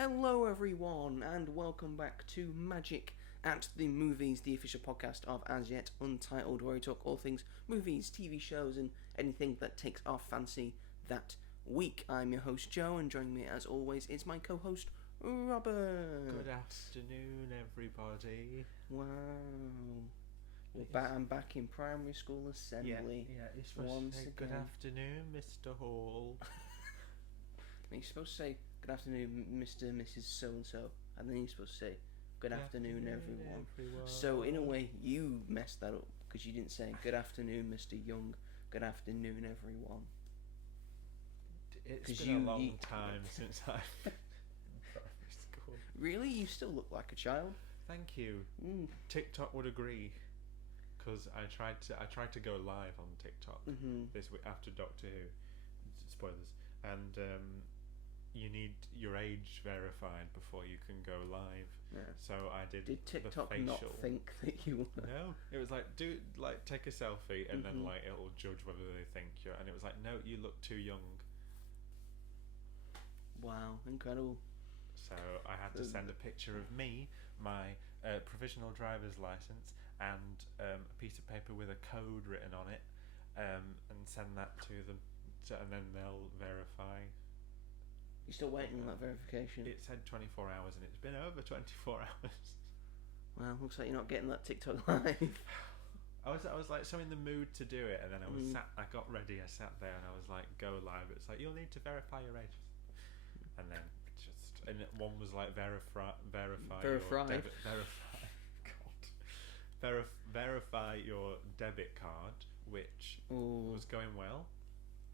Hello everyone and welcome back to Magic at the Movies, the official podcast of As Yet Untitled, where we talk all things movies, TV shows and anything that takes our fancy that week. I'm your host Joe, and joining me as always is my co-host Robert. Good afternoon everybody. Wow. I'm back in primary school assembly. Yeah, you're supposed to say good afternoon Mr. Hall. You're supposed to say good afternoon Mr. and Mrs. So-and-so, and then you're supposed to say good afternoon everyone. So in a way you messed that up because you didn't say good afternoon Mr. Young, good afternoon everyone. It's been a long time since I've been in primary school. Really? You still look like a child. Thank you. TikTok would agree, because I tried to go live on TikTok this week after Doctor Who. Spoilers. And you need your age verified before you can go live. Yeah. So I did. Did TikTok the facial. not think that you were? No, it was like take a selfie and then it'll judge whether they think you're. And it was like, no, you look too young. Wow, incredible. So I had to send a picture of me, my provisional driver's license, and a piece of paper with a code written on it, and send that to them, and then they'll verify. You're still waiting on that verification? It said 24 hours, and it's been over 24 hours. Well, looks like you're not getting that TikTok live. I was like so in the mood to do it, and then I got ready, I sat there, and I was like, go live. It's like, you'll need to verify your age. And then one was like verify your debit card, which was going well,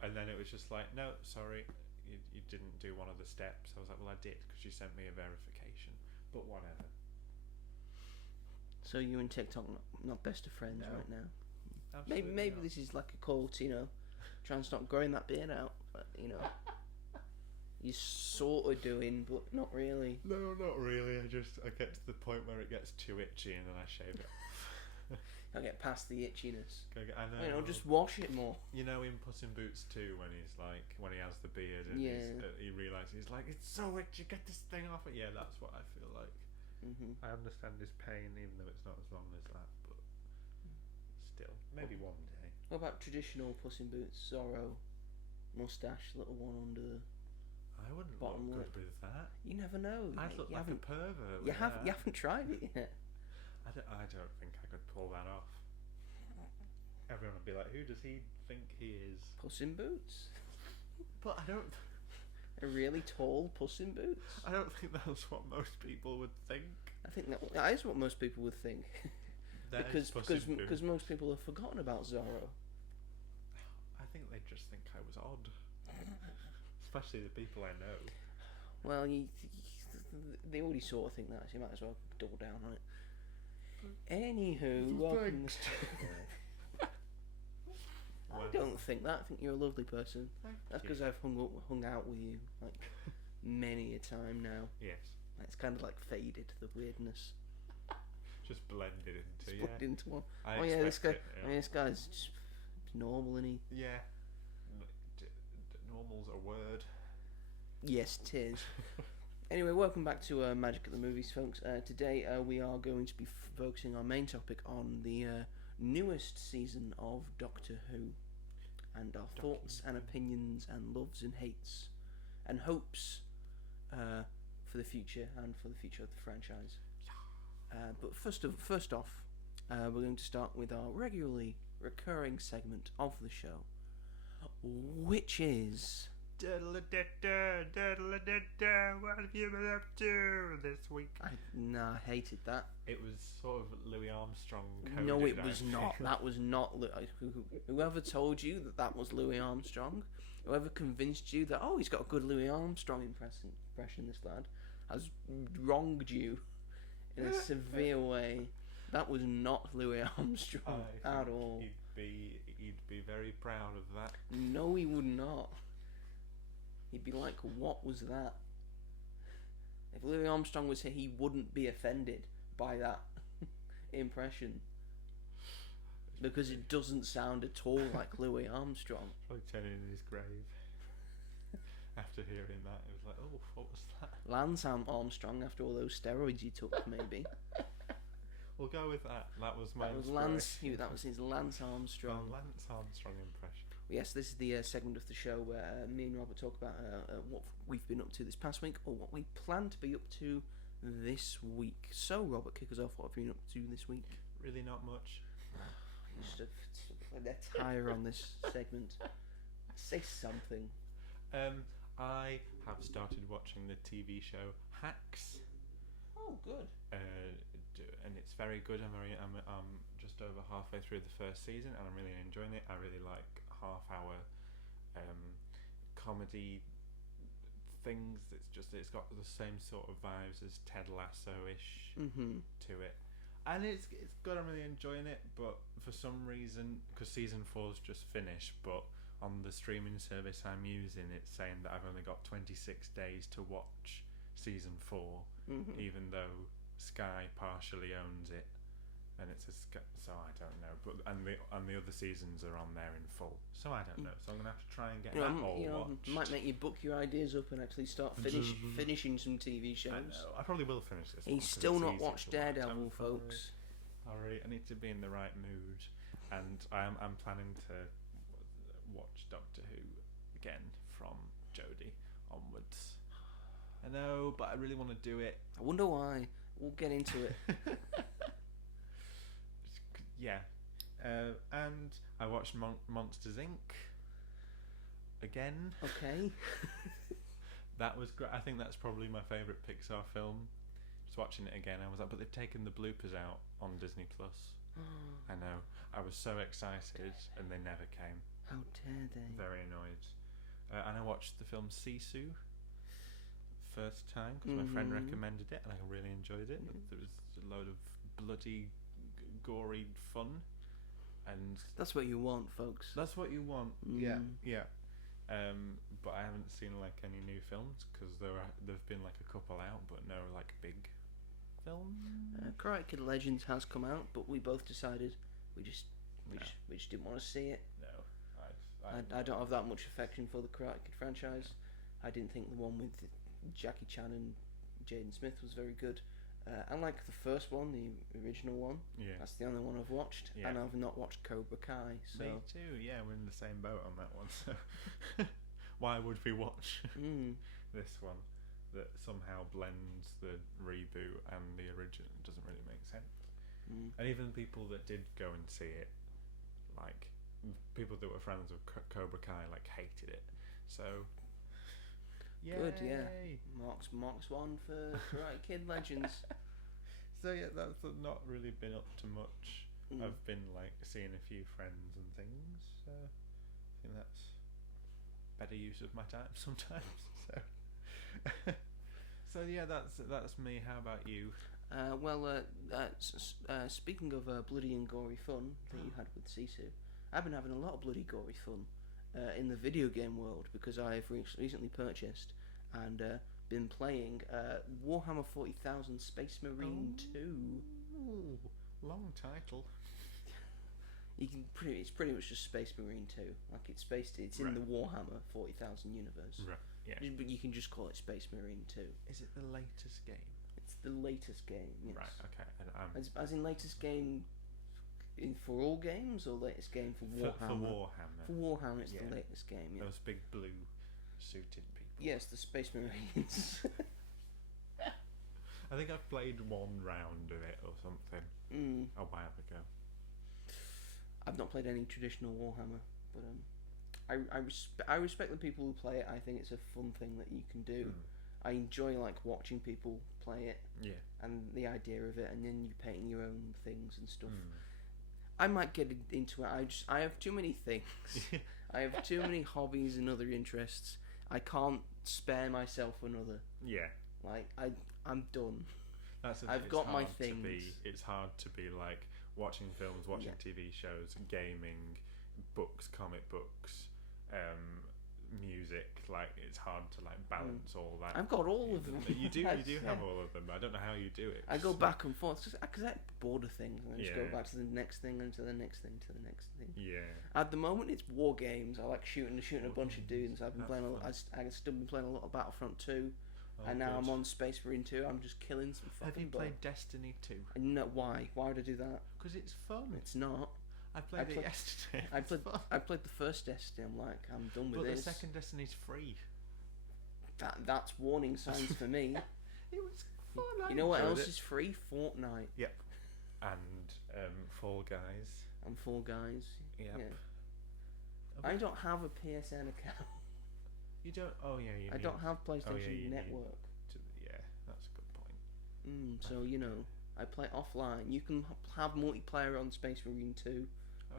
and then it was just like, no, sorry, you didn't do one of the steps. I was like, well, I did, because you sent me a verification, but whatever. So you and TikTok not best of friends right now? Absolutely maybe not. This is like a call to try and stop growing that beard out, but you're sort of doing, but not really. No, not really. I get to the point where it gets too itchy, and then I shave it off. I get past the itchiness. I know. Just wash it more. You know, in Puss in Boots 2, when he has the beard and he realises he's like, it's so itchy, get this thing off it. Yeah, that's what I feel like. I understand his pain, even though it's not as long as that, but still, maybe one day. What about traditional Puss in Boots? Zorro, mustache, little one under the I wouldn't bottom look lip. good with that. You never know. I'd look like a pervert. You haven't tried it yet. I don't think I could pull that off. Everyone would be like, who does he think he is? Puss in Boots. But I don't. A really tall Puss in Boots. I don't think that's what most people would think. I think that is what most people would think. because most people have forgotten about Zorro. I think they just think I was odd. Especially the people I know. Well, they already sort of think that, so you might as well double down on it. Anywho, welcome. I don't think that. I think you're a lovely person. That's because I've hung out with you like many a time now. Yes. It's kind of like faded, the weirdness. Just blended into one. This guy's just normal, isn't he? Yeah. Normal's a word. Yes, it is. Anyway, welcome back to Magic at the Movies, folks. Today we are going to be focusing our main topic on the newest season of Doctor Who, and our thoughts and opinions and loves and hates and hopes for the future and for the future of the franchise. But first off, we're going to start with our regularly recurring segment of the show, which is... What have you been up to this week? I hated that. It was sort of Louis Armstrong coded. No, it was not. That was not. Whoever told you that was Louis Armstrong, whoever convinced you that, he's got a good Louis Armstrong impression, this lad, has wronged you in a severe way. That was not Louis Armstrong at all. He'd be very proud of that. No, he would not. He'd be like, what was that? If Louis Armstrong was here, he wouldn't be offended by that impression. Because it doesn't sound at all like Louis Armstrong. Probably turning in his grave. After hearing that, it was like, what was that? Lance Armstrong after all those steroids you took, maybe. We'll go with that. That was my That was his Lance Armstrong. Lance Armstrong impression. Yes, this is the segment of the show where me and Robert talk about what we've been up to this past week, or what we plan to be up to this week. So, Robert, kick us off. What have you been up to this week? Really not much. Just a tire on this segment. Say something. I have started watching the TV show Hacks. Oh, good. And it's very good. I'm just over halfway through the first season, and I'm really enjoying it. I really like half-hour comedy things. It's got the same sort of vibes as Ted Lasso-ish to it, and it's good. I'm really enjoying it, but for some reason, because season 4's just finished, but on the streaming service I'm using, it's saying that I've only got 26 days to watch season 4, even though Sky partially owns it, and it's so I don't know. But and the other seasons are on there in full, so I don't know. So I'm gonna have to try and get that all watched. Might make you book your ideas up and actually start finishing some TV shows. I know. I probably will finish this. He's still not watched Daredevil, folks. I need to be in the right mood, and I'm planning to watch Doctor Who again from Jodie onwards. I know, but I really want to do it. I wonder why. We'll get into it. Yeah. And I watched Monsters Inc. again. Okay. That was great. I think that's probably my favourite Pixar film. Just watching it again, I was like, but they've taken the bloopers out on Disney Plus. I know. I was so excited, and they never came. How dare they? Very annoyed. And I watched the film Sisu first time because my friend recommended it, and I really enjoyed it. There was a load of bloody, gory fun, and that's what you want, folks. That's what you want. Yeah. But I haven't seen like any new films because there've been like a couple out, but no like big film. Karate Kid Legends has come out, but we both decided we just didn't want to see it. No, I don't have that much affection for the Karate Kid franchise. I didn't think the one with Jackie Chan and Jaden Smith was very good. I like the first one, the original one. Yeah. That's the only one I've watched, and I've not watched Cobra Kai. So. Me too. Yeah, we're in the same boat on that one. So why would we watch this one that somehow blends the reboot and the original? It doesn't really make sense. And even people that did go and see it, like people that were friends of Cobra Kai, like hated it. So. Yay. Good, yeah. Marks one for Karate Kid Legends. So yeah, that's not really been up to much. I've been like seeing a few friends and things. So I think that's better use of my time sometimes. So yeah, that's me. How about you? Speaking of bloody and gory fun that you had with Sisu, I've been having a lot of bloody gory fun. In the video game world, because I've recently purchased and been playing Warhammer 40,000 Space Marine 2. Long title. It's pretty much just Space Marine 2. Like it's in the Warhammer 40,000 universe. Right. Yeah. But you can just call it Space Marine 2. Is it the latest game? It's the latest game. Yes. Right. Okay. And as in latest game. For all games, or latest game for Warhammer? For Warhammer. For Warhammer, it's the latest game. Yeah. Those big blue suited people. Yes, the Space Marines. I think I've played one round of it or something a while ago. I've not played any traditional Warhammer, but I respect the people who play it. I think it's a fun thing that you can do. I enjoy like watching people play it. Yeah. And the idea of it, and then you painting your own things and stuff. I might get into it. I have too many things. I have too many hobbies and other interests. I can't spare myself another. Yeah. Like I'm done. I've got my things. It's hard to be like watching films, watching TV shows, gaming, books, comic books, music. Like it's hard to like balance all that. I've got all of them. You do have all of them. I don't know how you do it. I go back and forth because I'm bored of things, and I just go back to the next thing and to the next thing to the next thing. Yeah. At the moment, it's war games. I like shooting a bunch of dudes. I've been playing. I've still been playing a lot of Battlefront 2. and now good. I'm on Space Marine 2. I'm just killing some fucking Have you bugs. played Destiny 2? No, why? Why would I do that? Because it's fun. It's not. I played it yesterday. I played the first Destiny. I'm like, I'm done with this. But the second Destiny's free. That's warning signs for me. It was fun. You know what else is free? Fortnite. Yep. And Fall Guys. And Fall Guys. Yep. Yeah. I don't have a PSN account. You don't? Oh yeah, you. I don't have PlayStation Network. Yeah, that's a good point. So I play offline. You can have multiplayer on Space Marine 2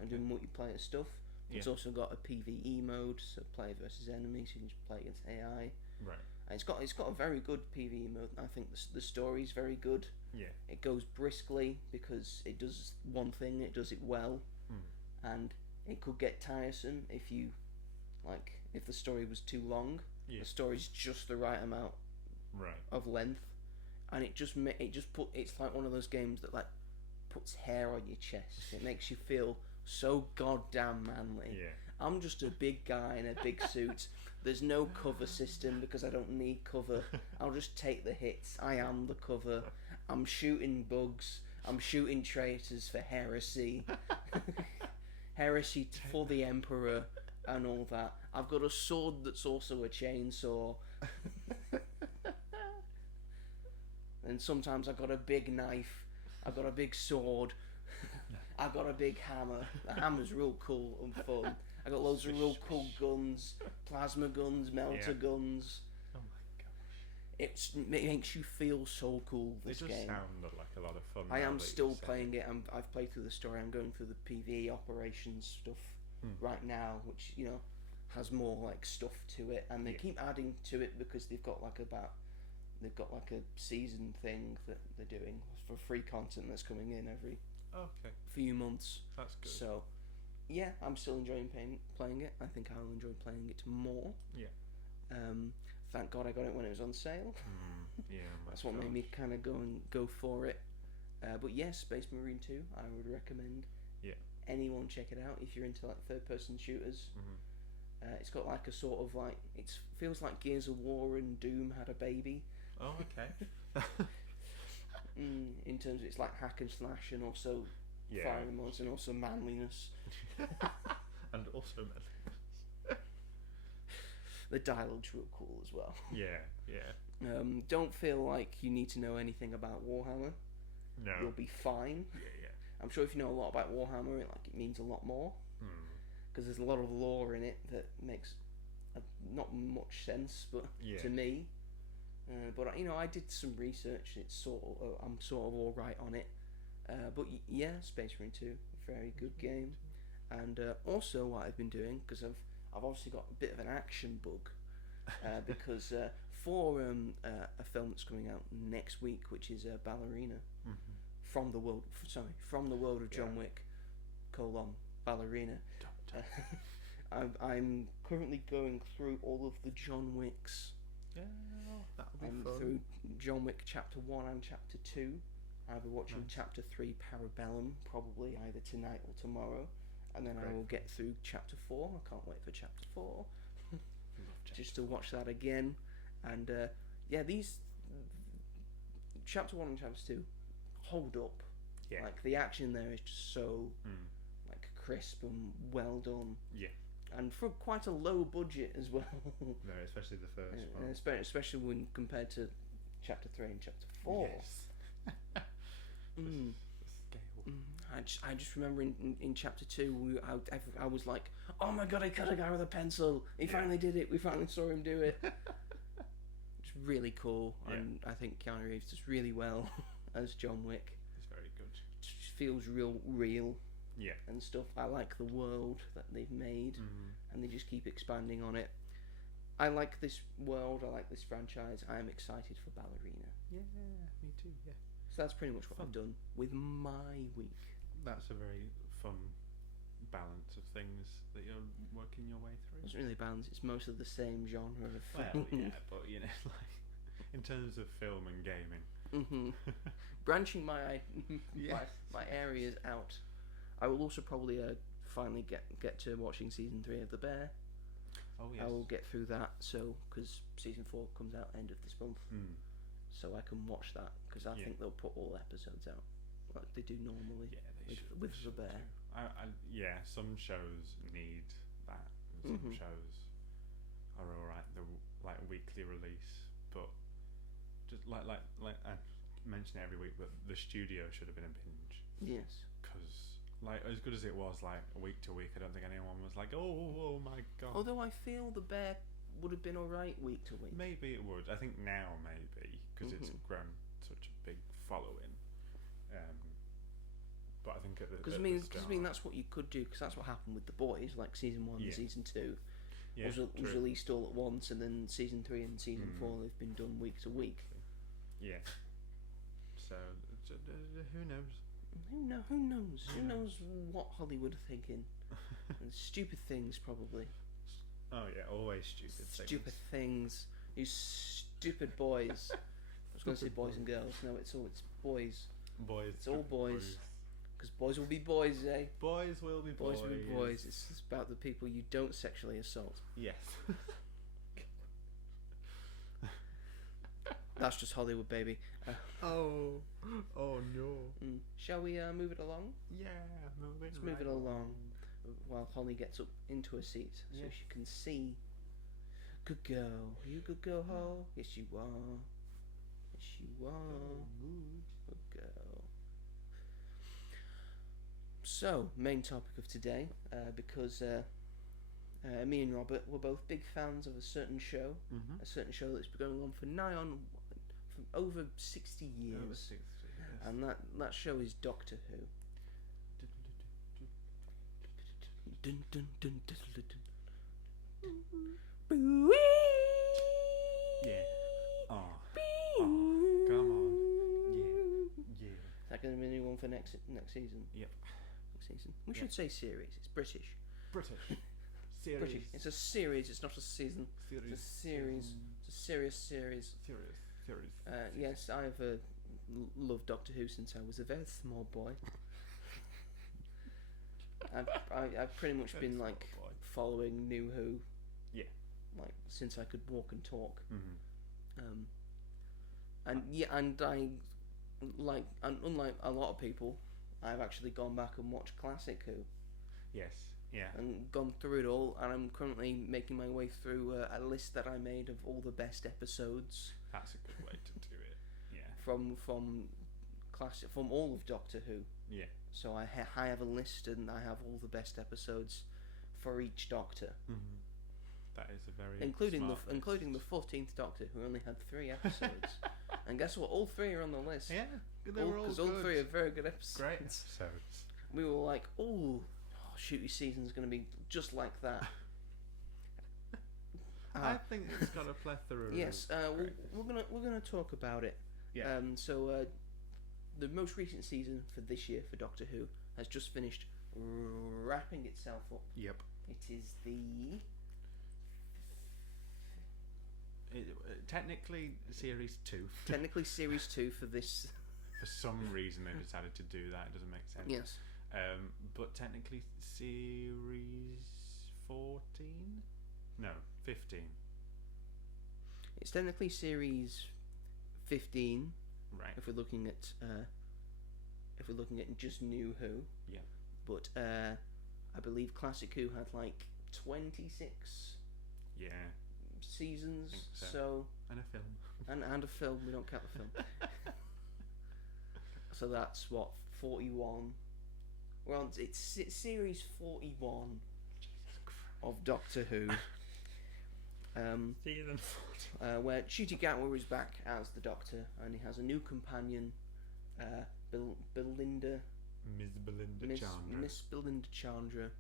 and do multiplayer stuff. Yeah. It's also got a PvE mode, so player versus enemy, so you can just play against AI. Right. And it's got a very good PvE mode. I think the story's very good. Yeah. It goes briskly because it does one thing, it does it well, and it could get tiresome if the story was too long. Yeah. The story's just the right amount of length, and it's like one of those games that like puts hair on your chest. It makes you feel so goddamn manly. Yeah. I'm just a big guy in a big suit. There's no cover system because I don't need cover. I'll just take the hits. I am the cover. I'm shooting bugs. I'm shooting traitors for heresy. Heresy for the Emperor and all that. I've got a sword that's also a chainsaw. And sometimes I've got a big knife. I've got a big sword. I've got a big hammer. The hammer's real cool and fun. I got loads of real cool guns, plasma guns, melter guns. Oh my gosh! It makes you feel so cool. This game. It does sound like a lot of fun. I am still playing it. I've played through the story. I'm going through the PvE operations stuff right now, which has more like stuff to it, and they keep adding to it because they've got like a season thing that they're doing for free content that's coming in every few months. That's good. So, yeah, I'm still enjoying playing it. I think I'll enjoy playing it more. Yeah. Thank God I got it when it was on sale. Yeah. That's what made me kind of go for it. But yes, Space Marine 2, I would recommend. Yeah. Anyone check it out if you're into like third-person shooters. It's got like a sort of like it feels like Gears of War and Doom had a baby. Oh, okay. In terms of it's like hack and slash and also firing modes and also manliness. And also manliness. The dialogue's real cool as well. Yeah. Don't feel like you need to know anything about Warhammer. No. You'll be fine. Yeah. I'm sure if you know a lot about Warhammer, it means a lot more. Because there's a lot of lore in it that makes not much sense, but to me. But I did some research. And I'm sort of all right on it. But yeah, Space Marine 2, very good game. And also what I've been doing, because I've obviously got a bit of an action bug, because for a film that's coming out next week, which is Ballerina, from the world of John Wick, Ballerina. I'm currently going through all of the John Wicks. Yeah, that'll be I'm fun. through John Wick Chapter 1 and Chapter 2. I'll be watching Chapter 3 Parabellum probably either tonight or tomorrow. And then I will get through Chapter 4. I can't wait for Chapter 4. Just to watch that again. And these Chapter 1 and Chapter 2 hold up. Yeah. Like the action there is just so like crisp and well done. Yeah. And for quite a low budget as well. No, especially the first one. Especially when compared to Chapter 3 and Chapter 4. Yes. The scale. I just remember in Chapter 2, I was like, oh my god, I cut a guy with a pencil. He finally did it. We finally saw him do it. It's really cool. Yeah. And I think Keanu Reeves does really well as John Wick. It's very good. It just feels real. Yeah. And stuff. I like the world that they've made, and they just keep expanding on it. I like this world. I like this franchise. I am excited for Ballerina. Yeah, me too. Yeah. So that's pretty much what I've done with my week. That's a very fun balance of things that you're working your way through. It's really balanced. It's most of the same genre of Well, yeah, but like in terms of film and gaming, branching my areas out. I will also probably finally get to watching season 3 of The Bear. Oh yes. I will get through that. So because season 4 comes out end of this month, so I can watch that because I think they'll put all episodes out like they do normally. Yeah, they should. With they the should bear. Yeah, some shows need that. And some shows are alright. The like weekly release, but just like I mention it every week, but the studio should have been a binge. Yes. Because like as good as it was, like week to week, I don't think anyone was like, oh my god. Although I feel the bear would have been alright week to week. Maybe it would. I think now maybe because it's grown such a big following. But I think because I mean that's what you could do because that's what happened with The Boys, like season 1 and season 2 was released all at once, and then season 3 and season 4 they've been done week to week. Yeah. So who knows? Who knows? Who knows what Hollywood are thinking? And stupid things, probably. Oh yeah, always stupid things. Stupid things. You stupid boys. I was going to say boys and girls. No, it's boys. Boys. It's all boys. Because boys will be boys, eh? Boys will be boys. Boys will be boys. It's about the people you don't sexually assault. Yes. That's just Hollywood, baby. Oh no. Shall we move it along? Yeah, Let's move it along while Holly gets up into a seat so she can see. Good girl. Are you a good girl, Hol? Yes, you are. Yes, you are. Good girl. So, main topic of today, because me and Robert were both big fans of a certain show, a certain show that's been going on for over 60 years. Over 60, yes. And that show is Doctor Who. Dun, dun, dun, dun, dun, dun. Yeah. Oh, come on. Yeah. Is that going to be a new one for next season? Yep. Next season. We should say series. It's British. Series. British. It's a series. It's not a season. It's a series. It's a serious series. Series. Yes, I've loved Doctor Who since I was a very small boy. I've pretty much been like following New Who. Yeah. Like since I could walk and talk. Mm-hmm. And I like, and unlike a lot of people, I've actually gone back and watched Classic Who. Yes. Yeah. And gone through it all, and I'm currently making my way through a list that I made of all the best episodes. That's a good way to do it. Yeah. From classic, from all of Doctor Who. Yeah. So I have a list, and I have all the best episodes for each Doctor. Mm-hmm. That is a very including the 14th Doctor, who only had 3 episodes. And guess what? All 3 are on the list. Yeah, they were all good. Because all 3 are very good episodes. Great episodes. We were like, oh, Shooty season's going to be just like that. I think it's got a plethora. Yes, we're gonna talk about it. Yeah. So the most recent season for this year for Doctor Who has just finished wrapping itself up. Yep. It is the technically series 2. Technically series 2 for this. For some reason they decided to do that. It doesn't make sense. Yes. But technically series 14? No, 15. It's technically series 15. Right. If we're looking at just New Who. Yeah. But I believe Classic Who had like 26. Yeah. Seasons. I think so. And a film. And a film. We don't count the film. So that's what, 41. Well, it's series 41 of Doctor Who. Season 40. Where Ncuti Gatwa is back as the Doctor, and he has a new companion, Belinda. Miss Belinda Chandra,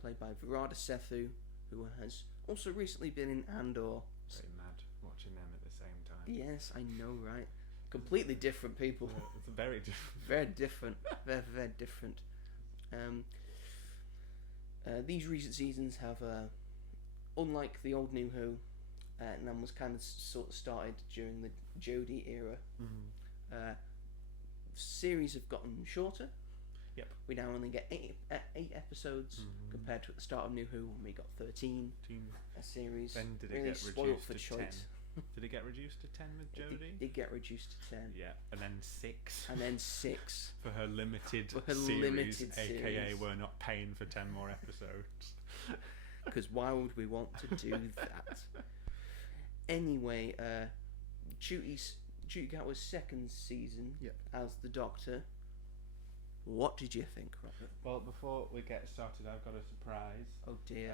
played by Virada Sethu, who has also recently been in Andor. Very mad watching them at the same time. Yes, I know, right? Completely different people. It's very different. Very different. Very, very different. These recent seasons have, unlike the old New Who, and was kind of sort of started during the Jodie era. Mm-hmm. Series have gotten shorter. Yep. We now only get eight episodes compared to at the start of New Who when we got 13. A series. Then did it really get spoiled reduced for to choice. 10? Did it get reduced to 10 with Jodie? It did get reduced to 10. Yeah, and then 6. And then 6. For her limited series, limited aka series. we're not paying for 10 more episodes. Because why would we want to do that? Anyway, Ncuti Gatwa's second season as the Doctor. What did you think, Robert? Well, before we get started, I've got a surprise. Oh dear.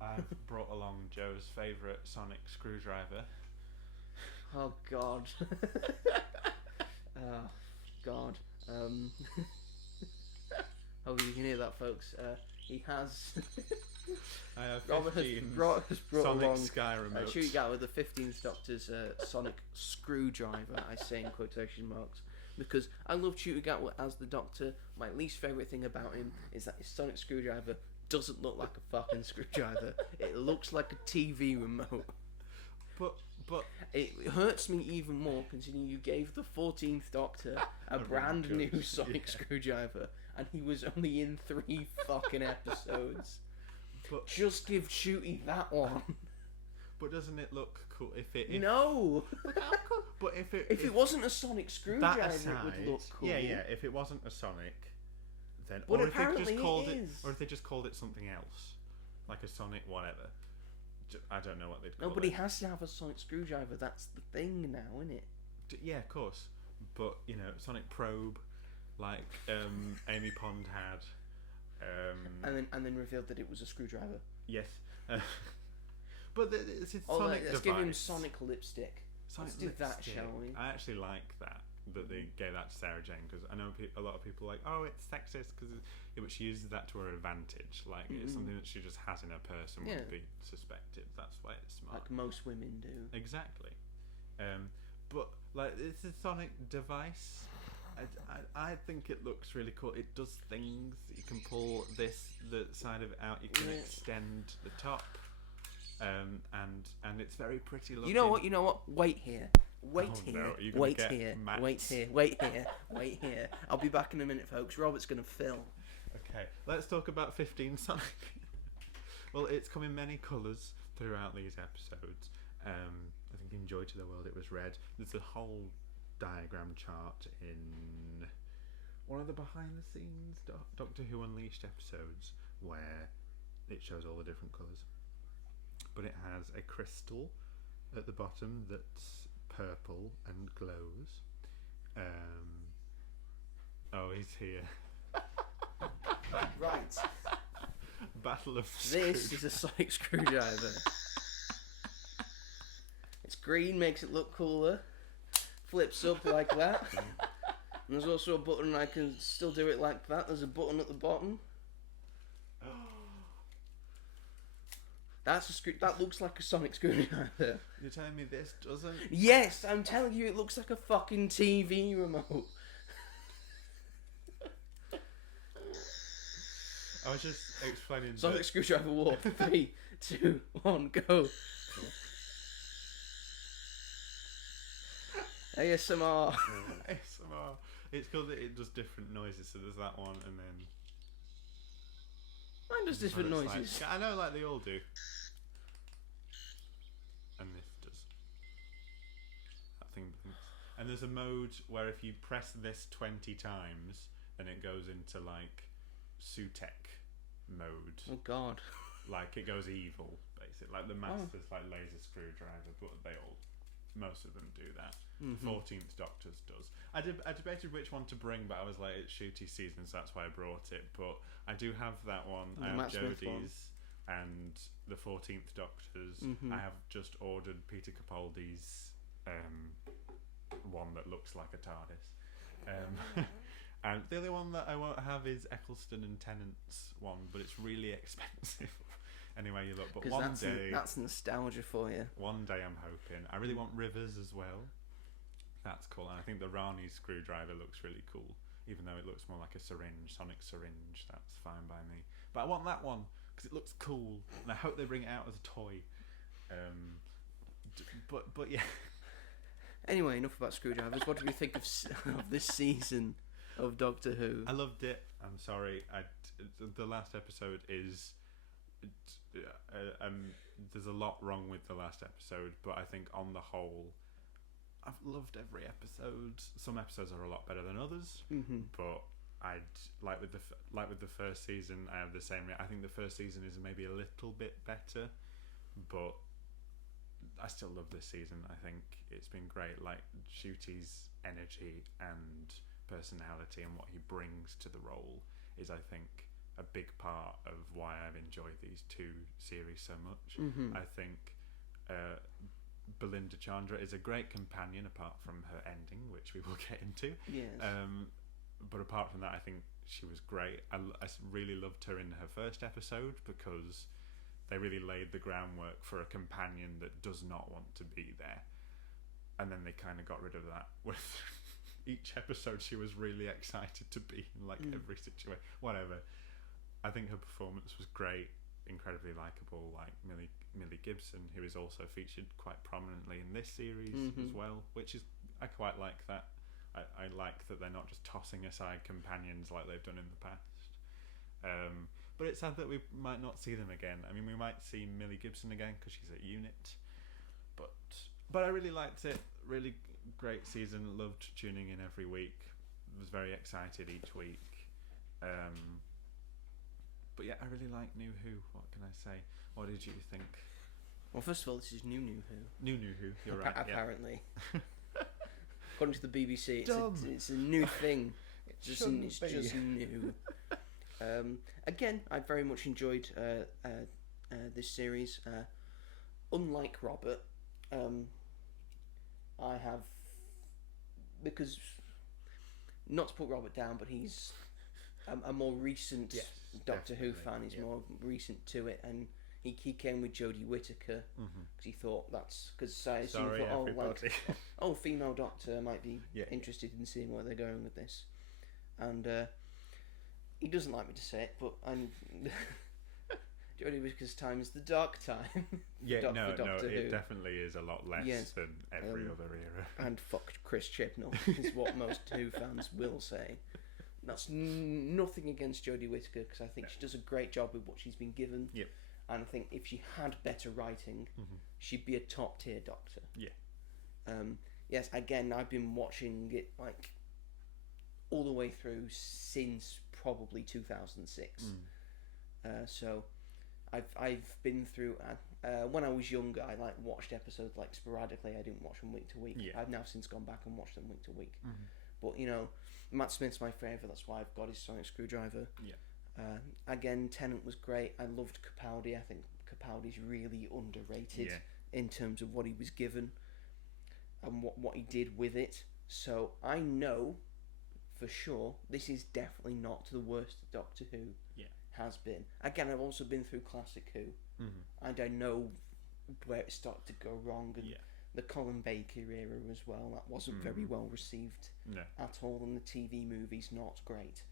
I've brought along Joe's favourite sonic screwdriver. Oh God. Oh God. Hopefully you can hear that, folks. He has. I have Robert 15 brought Sonic along Sky remotes. Ncuti Gatwa, the 15th Doctor's sonic screwdriver. I say in quotation marks. Because I love Ncuti Gatwa as the Doctor. My least favourite thing about him is that his sonic screwdriver doesn't look like a fucking screwdriver. It looks like a TV remote. But it hurts me even more considering you gave the 14th Doctor a brand new sonic screwdriver and he was only in 3 fucking episodes. But just give Ncuti that one. But doesn't it look cool if it? No. But if it wasn't a sonic screwdriver, aside, it would look cool. Yeah. If it wasn't a sonic, then But or if they apparently just called it it, is. or if they just called it something else, like a sonic whatever. I don't know what they'd call it. No, but he has to have a sonic screwdriver. That's the thing now, isn't it? Yeah, of course. But sonic probe, like Amy Pond had. And then revealed that it was a screwdriver. Yes. But it's a Oh, sonic let's device. give him sonic lipstick. Sonic Let's do that, lipstick. shall we? I actually like that they gave that to Sarah Jane, because I know a lot of people are like, oh, it's sexist, but she uses that to her advantage. Like it's something that she just has in her purse and wouldn't be suspected. That's why it's smart. Like most women do. Exactly. But like it's a sonic device. I think it looks really cool. It does things. You can pull the side of it out. You can extend the top. And it's very pretty looking. You know what? Wait here. Wait here. Wait here. I'll be back in a minute, folks. Robert's going to film. Okay, let's talk about 15 Sonic. Well, it's come in many colours throughout these episodes. I think in Joy to the World it was red. There's a whole diagram chart in one of the behind the scenes Doctor Who Unleashed episodes where it shows all the different colours. But it has a crystal at the bottom that's purple and glows. Oh, he's here. Right. Battle of This is a sonic screwdriver. It's green, makes it look cooler. Flips up like that. And there's also a button I can still do it like that. There's a button at the bottom. That looks like a sonic screwdriver. You're telling me this doesn't? Yes, I'm telling you, it looks like a fucking TV remote. I was just explaining. Sonic screwdriver war. 3, 2, 1, go. ASMR. ASMR. It's because it does different noises. So there's that one, and then Mine does different it's noises. Like, I know, like they all do. And this does. That thing blinks. And there's a mode where if you press this 20 times, then it goes into like Sutek mode. Oh God. Like it goes evil, basically. Like the Master's like laser screwdriver, but most of them do that. 14th Doctor's does. I debated which one to bring, but I was like, it's Shooty season, so that's why I brought it. But I do have that one. I have Jodie's and the 14th Doctor's. I have just ordered Peter Capaldi's one that looks like a TARDIS. And the only one that I won't have is Eccleston and Tennant's one, but it's really expensive. Anyway, you look, but one day that's nostalgia for you. One day I'm hoping. I really want Rivers as well. That's cool, and I think the Rani screwdriver looks really cool, even though it looks more like a sonic syringe. That's fine by me. But I want that one because it looks cool, and I hope they bring it out as a toy. But yeah. Anyway, enough about screwdrivers. What do we think of this season of Doctor Who. I loved it. I'm sorry. The last episode is. There's a lot wrong with the last episode, but I think on the whole, I've loved every episode. Some episodes are a lot better than others, but I'd like with the first season. I have the same. I think the first season is maybe a little bit better, but I still love this season. I think it's been great. Like Shooty's energy and personality and what he brings to the role is, I think, a big part of why I've enjoyed these two series so much. I think Belinda Chandra is a great companion, apart from her ending, which we will get into. Yes. But apart from that, I think she was great. I really loved her in her first episode because they really laid the groundwork for a companion that does not want to be there. And then they kind of got rid of that with each episode. She was really excited to be in every situation. Whatever. I think her performance was great, incredibly likeable, like Millie Gibson, who is also featured quite prominently in this series as well, which is, I quite like that. I like that they're not just tossing aside companions like they've done in the past. But it's sad that we might not see them again. I mean, we might see Millie Gibson again because she's at Unit. But I really liked it. Really great season. Loved tuning in every week. Was very excited each week. But yeah, I really like New Who. What can I say? What did you think? Well, first of all, this is New Who. New Who. You're right. Apparently. According to the BBC, it's a new thing. It's just new. Again, I very much enjoyed this series. Unlike Robert, I have, because, not to put Robert down, but he's a more recent Doctor Who fan. He's more recent to it, and he came with Jodie Whittaker because he thought I assumed female Doctor might be interested in seeing where they're going with this, and he doesn't like me to say it, but Jodie Whittaker's time is the dark time. It definitely is a lot less than every other era. And fuck Chris Chibnall is what most Who fans will say. That's nothing against Jodie Whittaker, because I think she does a great job with what she's been given. Yep. And I think if she had better writing, she'd be a top tier Doctor. Yeah. Yes. Again, I've been watching it all the way through since probably 2006. So I've been through. When I was younger, I watched episodes sporadically. I didn't watch them week to week. Yeah. I've now since gone back and watched them week to week. But Matt Smith's my favourite. That's why I've got his Sonic Screwdriver. Yeah. Again, Tennant was great. I loved Capaldi. I think Capaldi's really underrated in terms of what he was given and what he did with it. So I know for sure this is definitely not the worst Doctor Who has been. Again, I've also been through Classic Who, and I know where it started to go wrong. And the Colin Baker era as well, that wasn't very well received at all, and the TV movie's not great.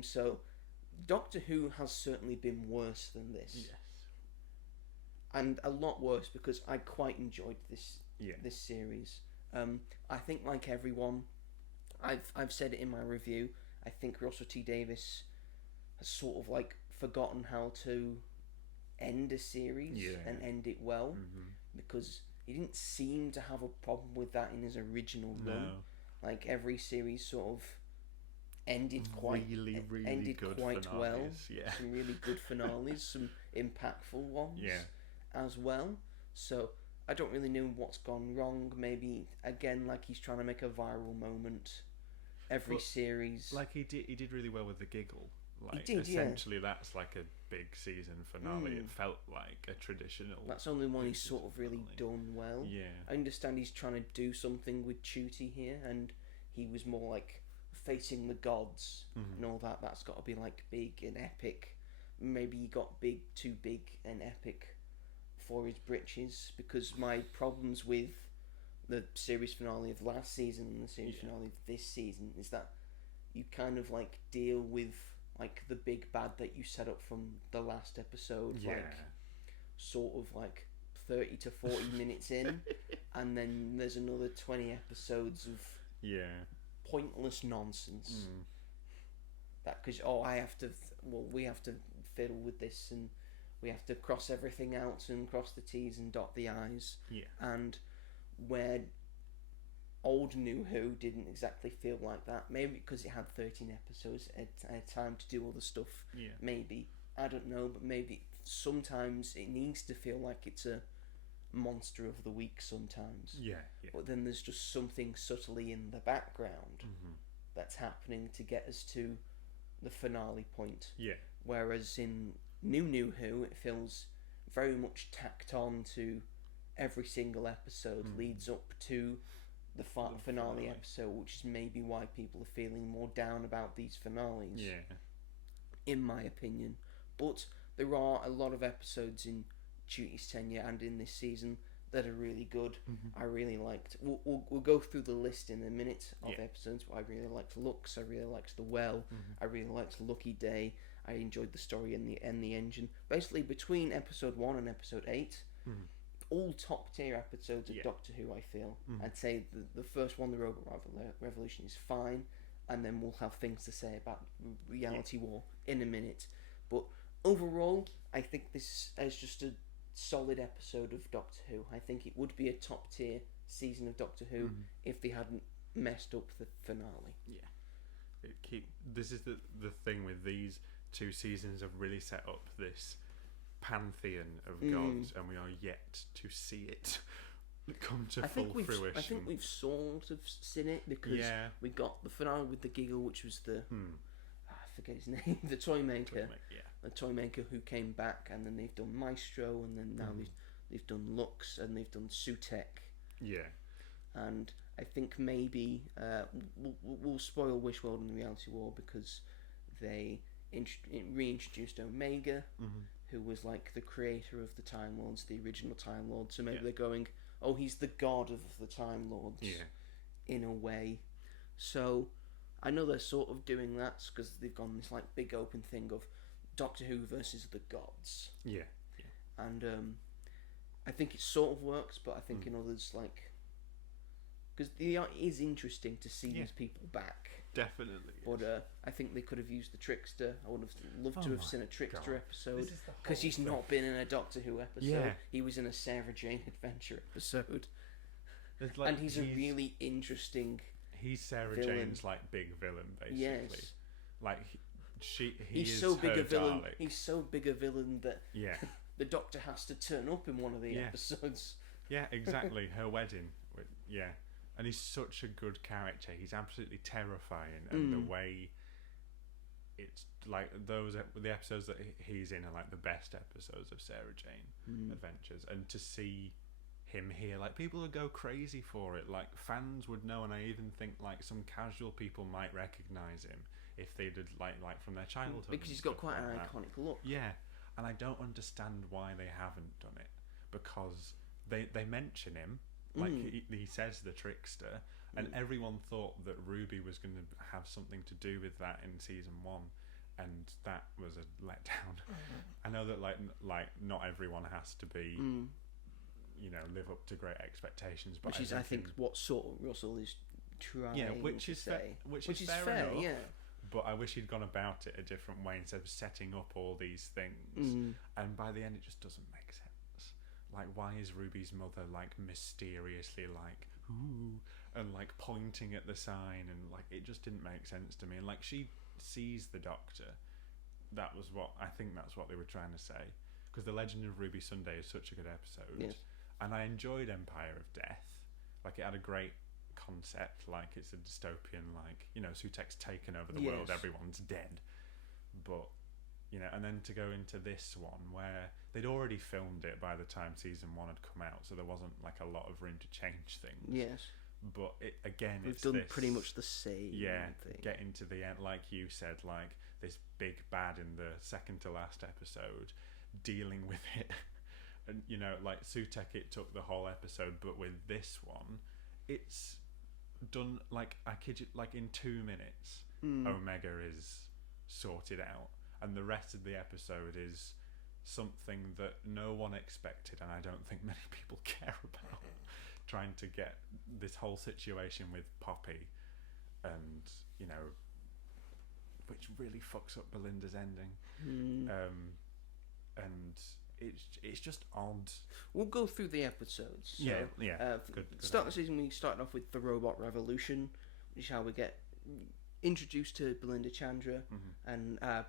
So Doctor Who has certainly been worse than this. Yes. And a lot worse, because I quite enjoyed this series. I think, like everyone, I've said it in my review, I think Russell T Davies has sort of forgotten how to end a series and end it well, because he didn't seem to have a problem with that in his original run. Like every series sort of ended quite really good quite finales. well. Yeah. Some really good finales, some impactful ones as well. So I don't really know what's gone wrong. Maybe again, he's trying to make a viral moment every series. He did really well with the giggle. He did, essentially that's a big season finale. It felt like a traditional. That's the only one he's sort of really done well. Yeah. I understand he's trying to do something with Tootie here, and he was more facing the gods and all that. That's got to be big and epic. Maybe he got too big and epic for his britches, because my problems with the series finale of last season and the series finale of this season is that you kind of deal with the big bad that you set up from the last episode, sort of 30 to 40 minutes in, and then there's another 20 episodes of pointless nonsense. Mm. That because we have to fiddle with this, and we have to cross everything out and cross the T's and dot the I's. Yeah. And where old New Who didn't exactly feel like that, maybe because it had 13 episodes, it had time to do all the stuff. Yeah. Maybe, I don't know, but maybe sometimes it needs to feel like it's a monster of the week sometimes. Yeah. Yeah. But then there's just something subtly in the background Mm-hmm. that's happening to get us to the finale point. Yeah. Whereas in New Who, it feels very much tacked on to every single episode, leads up to the finale episode, which is maybe why people are feeling more down about these finales. Yeah. In my opinion. But there are a lot of episodes in Duty's tenure and in this season that are really good. Mm-hmm. I really liked. We'll go through the list in a minute of Yeah. episodes. But I really liked Lux. I really liked The Well. Mm-hmm. I really liked Lucky Day. I enjoyed the story and the engine. Basically, between episode 1 and episode 8, Mm-hmm. all top tier episodes of Yeah. Doctor Who. I feel. Mm-hmm. I'd say the first one, the Robot Revolution, is fine, and then we'll have things to say about Reality War in a minute. But overall, I think this is just a solid episode of Doctor Who. I think it would be a top tier season of Doctor Who if they hadn't messed up the finale. Yeah. This is the thing with these 2 seasons have really set up this pantheon of gods, and we are yet to see it come to full fruition. I think we've sort of seen it because we got the finale with the Giggle, which was the I forget his name, the toy maker. The toy maker who came back, and then they've done Maestro, and then now they've done Lux, and they've done Sutek. Yeah. And I think maybe we'll spoil Wishworld and Reality War because they reintroduced Omega, who was like the creator of the Time Lords, the original Time Lord. So maybe they're going, oh, he's the god of the Time Lords, in a way. So I know they're sort of doing that because they've gone this like big open thing of Doctor Who versus the gods. Yeah. And I think it sort of works, but I think in others, like, because it is interesting to see these people back. Definitely. But I think they could have used the Trickster. I would have loved to have seen a Trickster episode because he's not been in a Doctor Who episode. Yeah. He was in a Sarah Jane Adventure episode, Like, and he's a really interesting. He's Sarah villain. Jane's like big villain, basically. Yes. Like he He's is so big her a villain. Dalek. He's so big a villain that Yeah. the Doctor has to turn up in one of the Yeah. episodes. Yeah, exactly. Her wedding. Yeah. And he's such a good character. He's absolutely terrifying, and the way it's like the episodes that he's in are like the best episodes of Sarah Jane Adventures, and to see him here, like, people would go crazy for it. Like, fans would know, and I even think like some casual people might recognise him if they did like from their childhood, because he's got quite an like iconic look. Yeah, and I don't understand why they haven't done it, because they mention him. Like he says the Trickster, and everyone thought that Ruby was going to have something to do with that in season 1, and that was a letdown. I know that like not everyone has to be, live up to great expectations, but which is I think what sort of Russell is trying which to is say. which is is fair fair, enough. yeah. But I wish he'd gone about it a different way instead of setting up all these things, and by the end it just doesn't make sense. Like, why is Ruby's mother like mysteriously like ooh and like pointing at the sign, and like it just didn't make sense to me. And like she sees the Doctor. That's what they were trying to say, because The Legend of Ruby Sunday is such a good episode. Yes. And I enjoyed Empire of Death. Like, it had a great concept. Like, it's a dystopian, like, Sutek's taken over the world, everyone's dead. But and then to go into this one where they'd already filmed it by the time season 1 had come out, so there wasn't like a lot of room to change things. Yes. But We've done pretty much the same thing. Getting to the end, like you said, like this big bad in the second to last episode, dealing with it. And like Sutek, it took the whole episode, but with this one, it's done like, I kid you, like in 2 minutes, Omega is sorted out. And the rest of the episode is something that no one expected, and I don't think many people care about. Trying to get this whole situation with Poppy and which really fucks up Belinda's ending. And it's just odd. We'll go through the episodes. So, Good start the season. We started off with the Robot Revolution, which is how we get introduced to Belinda Chandra, and a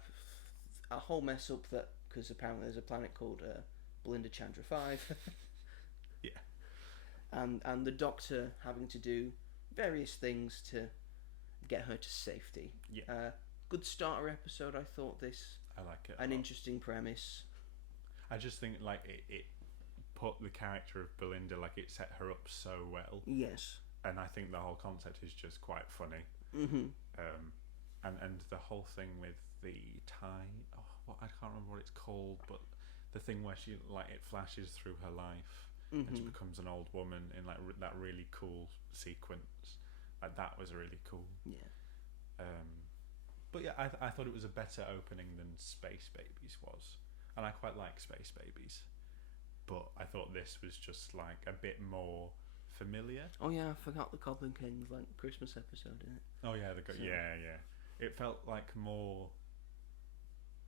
whole mess up that because apparently there's a planet called Belinda Chandra 5. Yeah. And the Doctor having to do various things to get her to safety. Yeah. Good starter episode, I thought this. I like it. An interesting premise. I just think like it put the character of Belinda, like it set her up so well. Yes. And I think the whole concept is just quite funny. Mm-hmm. And the whole thing with the tie. I can't remember what it's called, but the thing where she like it flashes through her life and she becomes an old woman in like that really cool sequence. Like that was really cool. Yeah. But yeah, I thought it was a better opening than Space Babies was, and I quite like Space Babies, but I thought this was just like a bit more familiar. Oh yeah, I forgot the Goblin King's like Christmas episode, didn't it? Oh yeah, yeah. It felt like more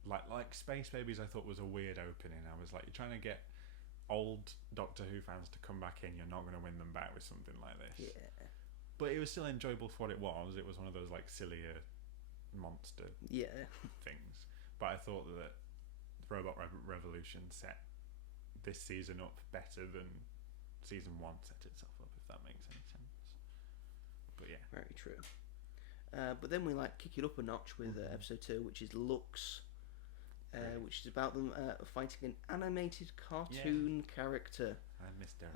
like Space Babies. I thought was a weird opening. I was like, you're trying to get old Doctor Who fans to come back in. You're not going to win them back with something like this. Yeah. But it was still enjoyable for what it was. It was one of those like sillier monster things. But I thought that Robot Revolution set this season up better than season 1 set itself up, if that makes any sense. But yeah, very true. But then we like kick it up a notch with episode 2, which is Lux, which is about them fighting an animated cartoon character. Mr.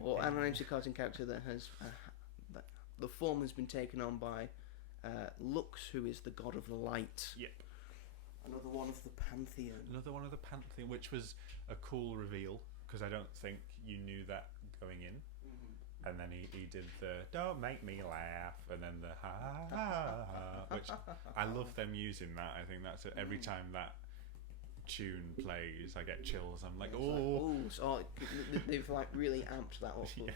Or animated cartoon character that has the form has been taken on by Lux, who is the god of light. Yep. Another one of the pantheon. Which was a cool reveal, because I don't think you knew that going in. And then he did the "Don't make me laugh," and then the "ha ha ha," which I love them using that. I think that's every time that tune plays, I get chills. I'm like, oh, they've like really amped that up. Yeah.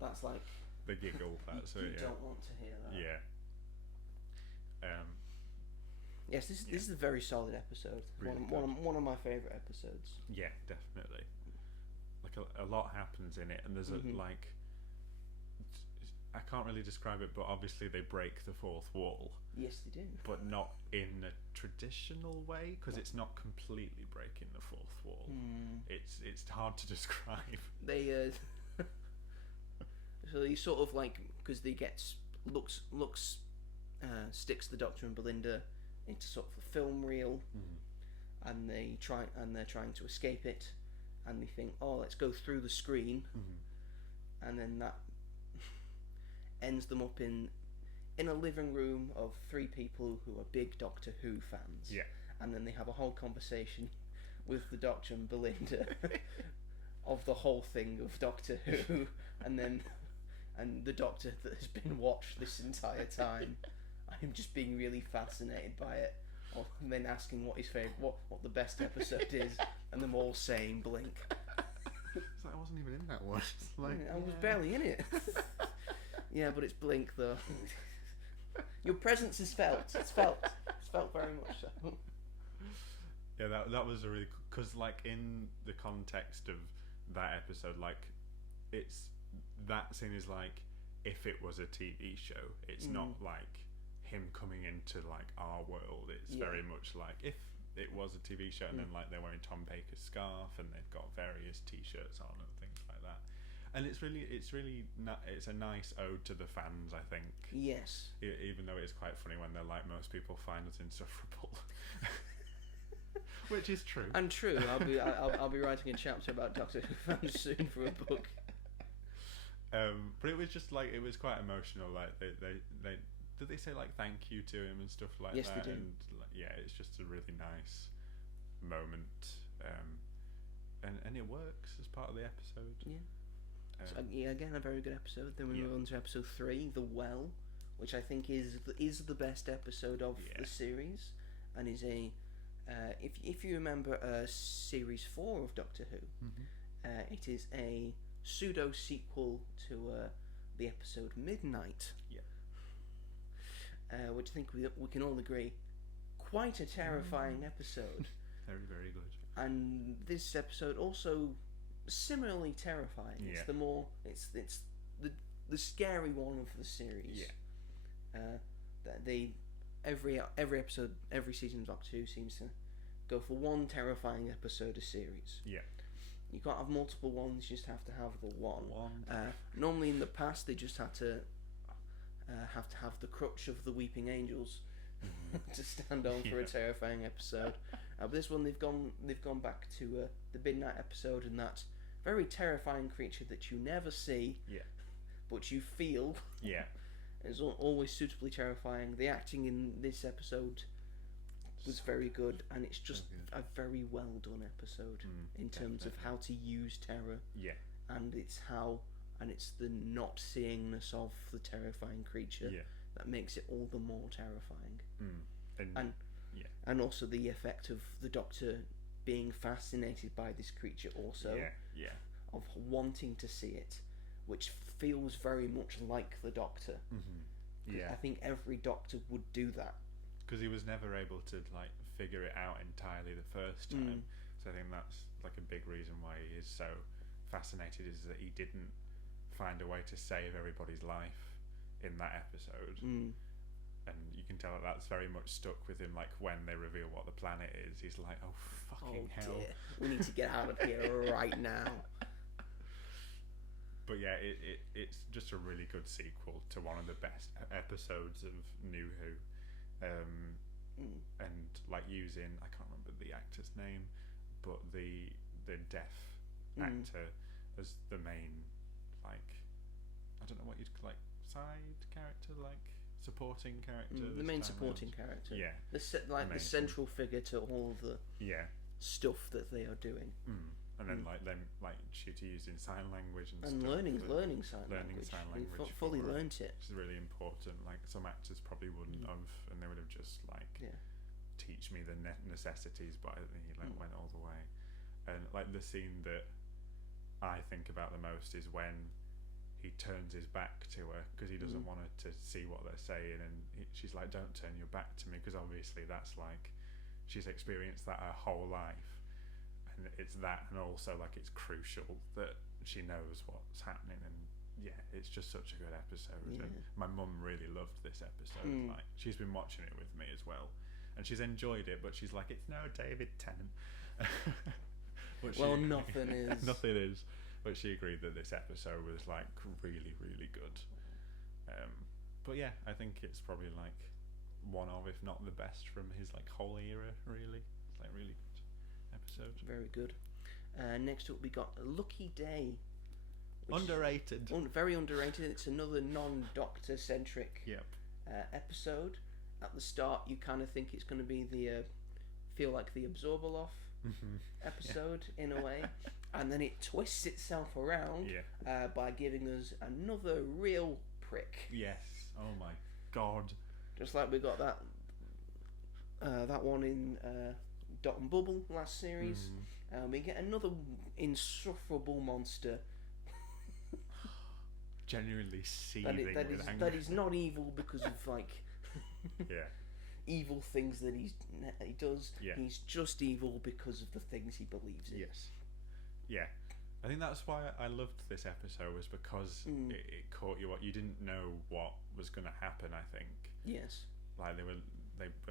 That's like the giggle. That's you it. Yeah. Don't want to hear that. Yeah. Yes, this is a very solid episode. Really one of my favourite episodes. Yeah, definitely. Like a lot happens in it, and there's a like. I can't really describe it, but obviously they break the fourth wall. Yes, they do. But not in a traditional way, because it's not completely breaking the fourth wall. It's hard to describe. They so they sort of like, because they get Lux sticks the Doctor and Belinda into sort of a film reel, and they're trying to escape it, and they think, oh, let's go through the screen, and then that ends them up in a living room of 3 people who are big Doctor Who fans. Yeah. And then they have a whole conversation with the Doctor and Belinda of the whole thing of Doctor Who, and the Doctor that has been watched this entire time. I'm just being really fascinated by it, and then asking what his favorite, what the best episode is, and them all saying Blink. It's like I wasn't even in that one. Like, I was barely in it. Yeah, but it's Blink though. Your presence is felt. It's felt very much so. Yeah, that was a really, because like in the context of that episode, like it's that scene is like if it was a TV show, it's not like him coming into like our world. It's very much like if it was a TV show, and then like they're wearing Tom Baker's scarf and they've got various T-shirts on and things like that. And it's a nice ode to the fans, I think. Yes. Even though it's quite funny when they're like, most people find us insufferable, which is true. And true. I'll be writing a chapter about Doctor Who fans soon for a book. But it was just like, it was quite emotional. Like they did they say like thank you to him and stuff like that? Yes, they did. And like, yeah, it's just a really nice moment. And it works as part of the episode. Yeah. So, again, a very good episode. Then we move on to episode 3, The Well, which I think is the best episode of the series, and is a if you remember series 4 of Doctor Who, it is a pseudo sequel to the episode Midnight. Yeah. which I think we can all agree, quite a terrifying episode. Very, very good. And this episode also similarly terrifying. Yeah. It's the more it's the scary one of the series. Yeah. That every episode, every season of Doctor Who seems to go for one terrifying episode a series. Yeah. You can't have multiple ones. You just have to have the one. Normally in the past they just had to have the crutch of the Weeping Angels to stand on for a terrifying episode. But this one they've gone back to the Midnight episode, and that very terrifying creature that you never see, but you feel. Yeah. Is always suitably terrifying. The acting in this episode was very good, and it's just a very well done episode in terms of how to use terror. Yeah. And it's the not seeingness of the terrifying creature that makes it all the more terrifying. And also the effect of the Doctor being fascinated by this creature also. Of wanting to see it, which feels very much like the Doctor. Yeah. I think every Doctor would do that. Because he was never able to like figure it out entirely the first time. So I think that's like a big reason why he is so fascinated, is that he didn't find a way to save everybody's life in that episode. And you can tell that that's very much stuck with him. Like when they reveal what the planet is, he's like, oh fucking hell, dear. We need to get out of here right now. But yeah, it's just a really good sequel to one of the best episodes of New Who. And like using, I can't remember the actor's name, but the deaf actor as the main, like, I don't know what you'd like, side character, like supporting character. The main supporting character. Yeah. The central figure to all of the stuff that they are doing. And then like Shooter using sign language and stuff. Learning sign language. Fully learnt it. Which is really important. Like some actors probably wouldn't have, and they would have just like teach me the necessities, but I think he went all the way. And like the scene that I think about the most is when he turns his back to her because he doesn't want her to see what they're saying, and she's like, "Don't turn your back to me," because obviously that's like she's experienced that her whole life. And it's that, and also like it's crucial that she knows what's happening, and it's just such a good episode. And my mum really loved this episode. Like she's been watching it with me as well, and she's enjoyed it, but she's like, it's no David Tennant. Nothing is. Nothing is. But she agreed that this episode was like really, really good. But yeah, I think it's probably like one of, if not the best from his like whole era. Really, it's like really good episode. Very good. Next up we got Lucky Day. Underrated. Very underrated. It's another non-Doctor centric episode. At the start you kind of think it's going to be the feel like the Absorbaloff episode in a way, and then it twists itself around by giving us another real prick. Yes. Oh my god. Just like we got that one in Dot and Bubble last series. We get another insufferable monster. Genuinely seething with anger. That is not evil because of like evil things that he does. He's just evil because of the things he believes in. Yes. Yeah. I think that's why I loved this episode, was because it caught you. What you didn't know what was going to happen. I think. Yes. Like they were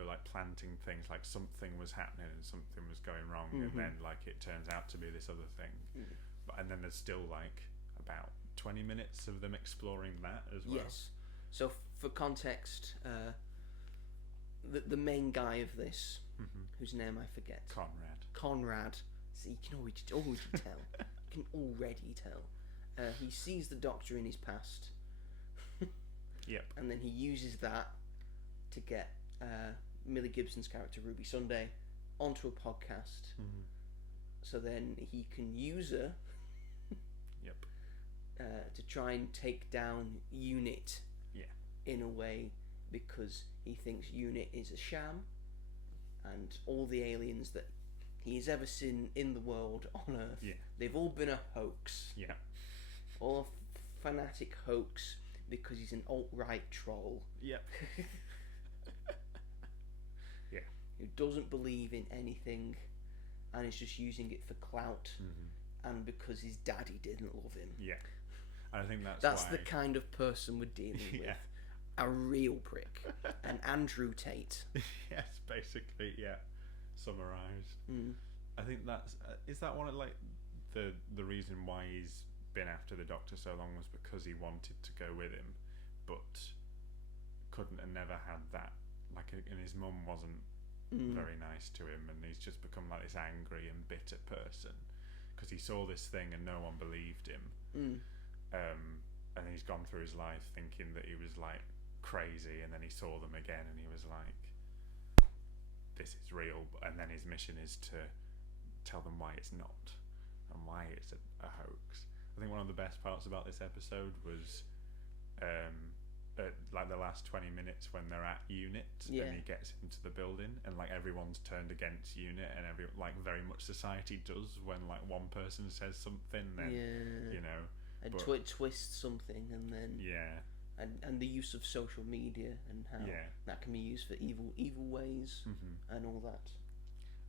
like planting things, like something was happening and something was going wrong, and then like it turns out to be this other thing. And then there's still like about 20 minutes of them exploring that as well. Yes. So for context, the main guy of this, whose name I forget, Conrad. So you can already tell. You can already tell. He sees the Doctor in his past. And then he uses that to get Millie Gibson's character Ruby Sunday onto a podcast. So then he can use her to try and take down Unit in a way, because he thinks Unit is a sham, and all the aliens that he's ever seen in the world on Earth, they've all been a hoax. All a fanatic hoax, because he's an alt-right troll. who doesn't believe in anything, and is just using it for clout, and because his daddy didn't love him. Yeah, and I think That's why... the kind of person we're dealing with. A real prick. An Andrew Tate. Yes, basically, yeah. Summarised. I think that's... is that one of, like, the reason why he's been after the Doctor so long was because he wanted to go with him, but couldn't and never had that. Like, and his mum wasn't very nice to him, and he's just become like this angry and bitter person because he saw this thing and no one believed him. And he's gone through his life thinking that he was like crazy, and then he saw them again and he was like, this is real. And then his mission is to tell them why it's not and why it's a hoax. I think one of the best parts about this episode was like the last 20 minutes when they're at Unit and he gets into the building and like everyone's turned against Unit, and like very much society does when like one person says something, then you know, and twist something, and then and the use of social media and how that can be used for evil ways and all that.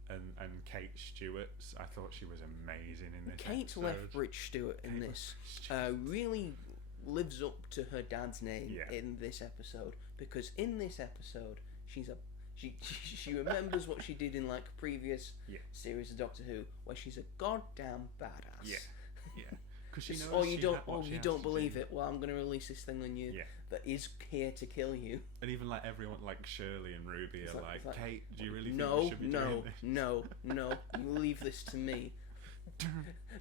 And Kate Stewart, I thought she was amazing in this Kate episode. Lethbridge Stewart in this really lives up to her dad's name in this episode, because in this episode she remembers what she did in like previous series of Doctor Who, where she's a goddamn badass. Yeah. Because she knows. You don't believe it. Well, I'm going to release this thing on you that is here to kill you. And even like everyone, like Shirley and Ruby, are like, Kate, do you really think we should be doing this? No. You leave this to me.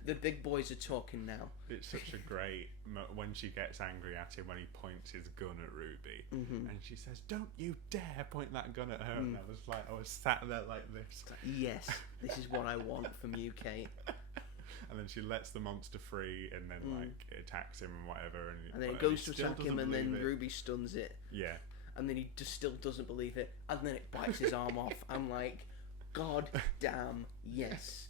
The big boys are talking now. It's such a great when she gets angry at him when he points his gun at Ruby, and she says, "Don't you dare point that gun at her!" And I was sat there like this. Yes, this is what I want from you, Kate. And then she lets the monster free, and then like it attacks him and whatever, and then it goes to attack him, and then Ruby stuns it. Yeah. And then he just still doesn't believe it, and then it bites his arm off. I'm like, God damn, yes.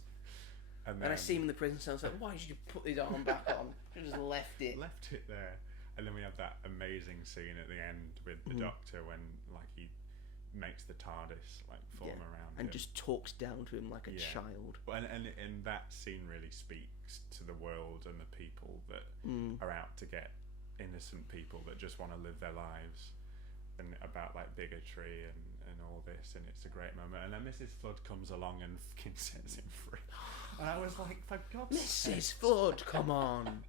And I see him in the prison cell. I was like, why did you put his arm back on? You just left it. Left it there. And then we have that amazing scene at the end with the Doctor when like he makes the TARDIS like form around and him. Just talks down to him like a child. And that scene really speaks to the world and the people that are out to get innocent people that just want to live their lives, and about like bigotry and all this, and it's a great moment. And then Mrs. Flood comes along and fucking sets him free. And I was like, for God's sake. Mrs. Flood, come on.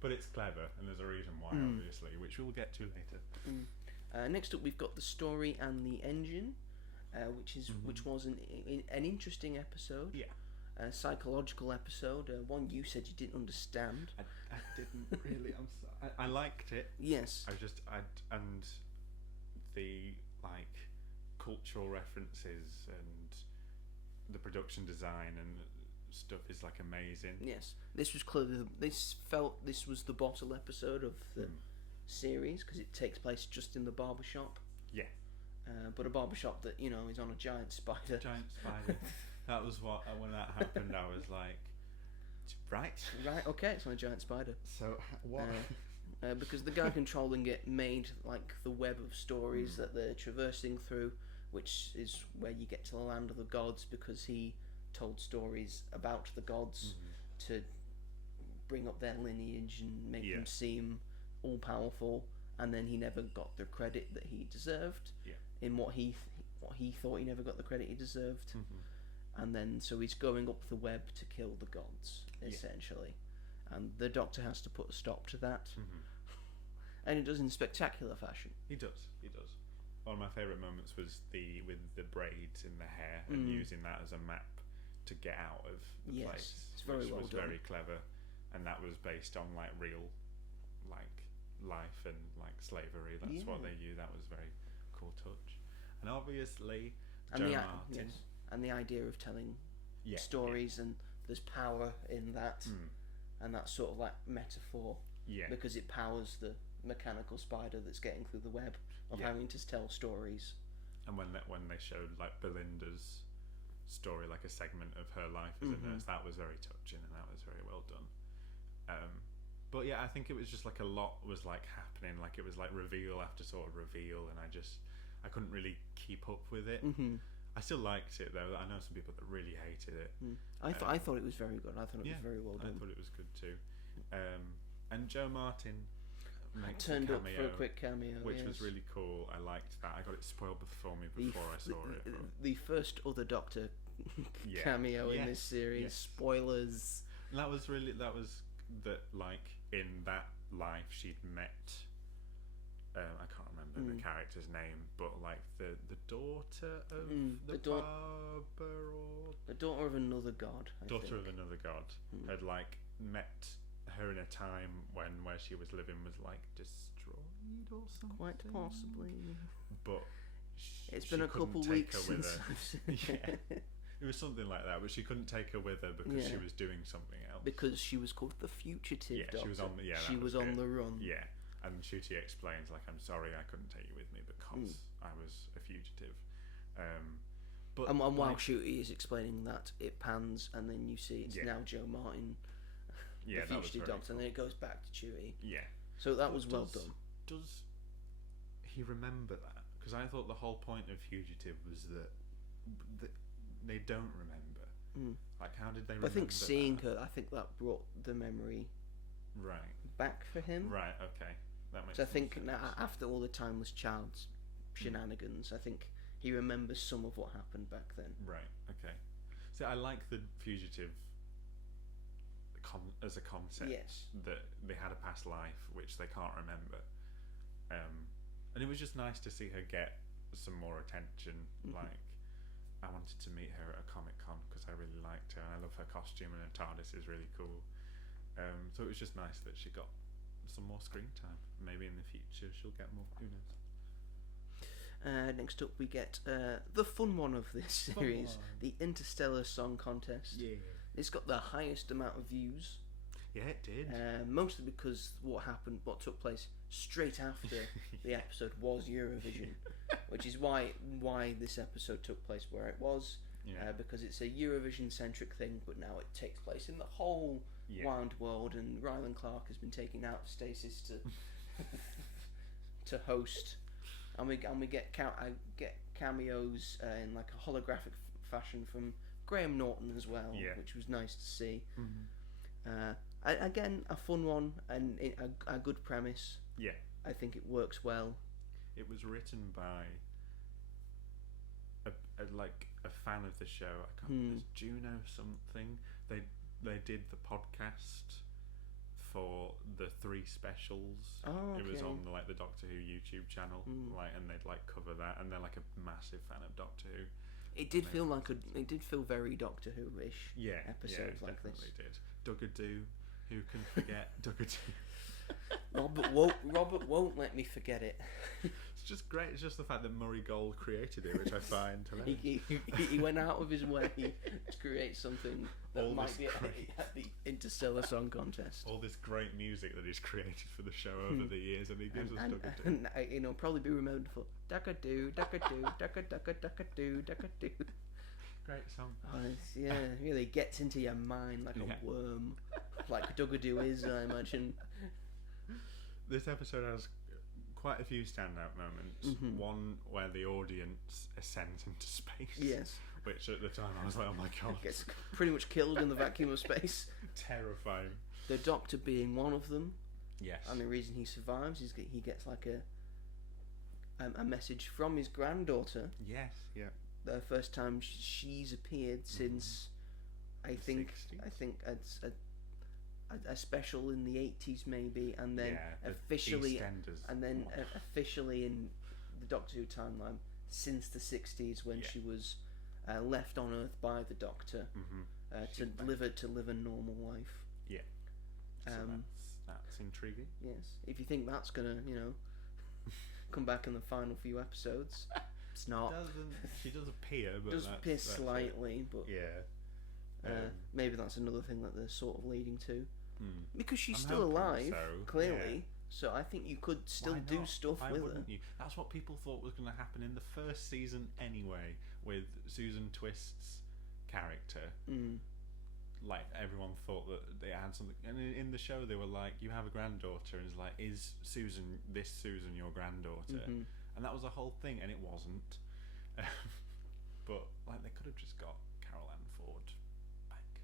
But it's clever, and there's a reason why, obviously, which we'll get to later. Next up, we've got the story and the engine, which was an interesting episode. Yeah. A psychological episode. One you said you didn't understand. I didn't really. I liked it. Yes. And the like cultural references and the production design and stuff is like amazing. Yes, this was clearly this was the bottle episode of the series, because it takes place just in the barbershop. Yeah. But a barbershop that is on a giant spider. That was what when that happened. I was like, right, okay, it's on a giant spider. So what? Because the guy controlling it made like the web of stories that they're traversing through, which is where you get to the land of the gods, because he told stories about the gods to bring up their lineage and make them seem all powerful, and then he never got the credit that he deserved in what he thought he never got the credit he deserved. And then so he's going up the web to kill the gods essentially, and the Doctor has to put a stop to that. And he does in spectacular fashion. He does. One of my favourite moments was with the braids in the hair and using that as a map to get out of the place. It's very well done. Very clever, and that was based on like real like life and like slavery. That's what they used. That was a very cool touch. And obviously Martin. And the idea of telling stories, and there's power in that, and that sort of like metaphor, because it powers the mechanical spider that's getting through the web of having to tell stories. And when they showed like Belinda's story, like a segment of her life as a nurse, that was very touching, and that was very well done. But yeah, I think it was just like a lot was like happening, like it was like reveal after sort of reveal, and I couldn't really keep up with it. I still liked it though. I know some people that really hated it. I thought it was very good. I thought it was very well done. I thought it was good too. And Joe Martin turned up for a quick cameo, which was really cool. I liked that. I got it spoiled before I saw it. The first other Doctor cameo in this series. Yes. Spoilers. And that was like in that life she'd met. I can't remember the character's name, but like the daughter of the barber, or the daughter of another god. Of another god had like met her in a time where she was living was like destroyed or something. Quite possibly. But it's been a couple weeks since it was something like that, but she couldn't take her with her because she was doing something else. Because she was called the Fugitive Doctor. She was on the run. Yeah. And Ncuti explains, like, I'm sorry I couldn't take you with me because I was a fugitive. But and while Ncuti is explaining that, it pans and then you see it's now Joe Martin, the Fugitive Doctor, and then it goes back to Ncuti. Yeah. So that was well done. Does he remember that? Because I thought the whole point of Fugitive was that they don't remember. Like, how did they remember I think seeing that? her, I think that brought the memory back for him. Right, okay. That makes sense. I think sense. After all the timeless child's shenanigans, I think he remembers some of what happened back then. Right, okay. So I like the Fugitive as a concept. Yes. That they had a past life which they can't remember. And it was just nice to see her get some more attention. Like, I wanted to meet her at a Comic-Con because I really liked her and I love her costume and her TARDIS is really cool. So it was just nice that she got some more screen time. Maybe in the future she'll get more. Who knows? Next up we get the fun one of this series, the Interstellar Song Contest. Yeah. It's got the highest amount of views. Yeah, it did. Mostly because what took place straight after the episode was Eurovision, which is why this episode took place where it was. Yeah. Because it's a Eurovision-centric thing, but now it takes place in the whole wide world, and Rylan Clark has been taken out of stasis to host, and we get cameos in like a holographic fashion from Graham Norton as well, which was nice to see. Again, a fun one and a good premise. Yeah, I think it works well. It was written by a fan of the show. I can't remember, it's Juno something. They did the podcast for the 3 specials. Oh, okay. It was on the Doctor Who YouTube channel, and they'd cover that, and they're like a massive fan of Doctor Who. It did feel very Doctor Who-ish. Episodes like this. Definitely did. Duggadoo, who can forget Duggadoo? Robert won't let me forget it. It's just great. It's just the fact that Murray Gold created it, which I find hilarious. He went out of his way to create something that might be at the Interstellar Song Contest. All this great music that he's created for the show over the years, and he gives us Duggadoo. And probably be remembered for Duckadoo, Duckadoo, Duckadoo, Duckadoo. Great song. Oh, really gets into your mind like a worm, like Duggadoo is, I imagine. This episode has quite a few standout moments. One where the audience ascends into space. Yes. Which at the time I was like, oh my god. Gets pretty much killed in the vacuum of space. Terrifying. The Doctor being one of them. Yes. And the reason he survives is he gets like a message from his granddaughter. Yes. Yeah. The first time she's appeared since I think it's a special in the 80s maybe, and then officially in the Doctor Who timeline since the 60s when she was left on Earth by the Doctor to live a normal life. Yeah. So that's intriguing. Yes. If you think that's gonna come back in the final few episodes, it's not. She does appear, but does appear slightly, but maybe that's another thing that they're sort of leading to. Because she's still alive, clearly. So I think you could still do stuff with her. That's what people thought was going to happen in the first season anyway, with Susan Twist's character. Like, everyone thought that they had something, and in the show they were like, you have a granddaughter, and it's like, is Susan your granddaughter? And that was the whole thing, and it wasn't. But like they could have just got Carol Ann Ford back.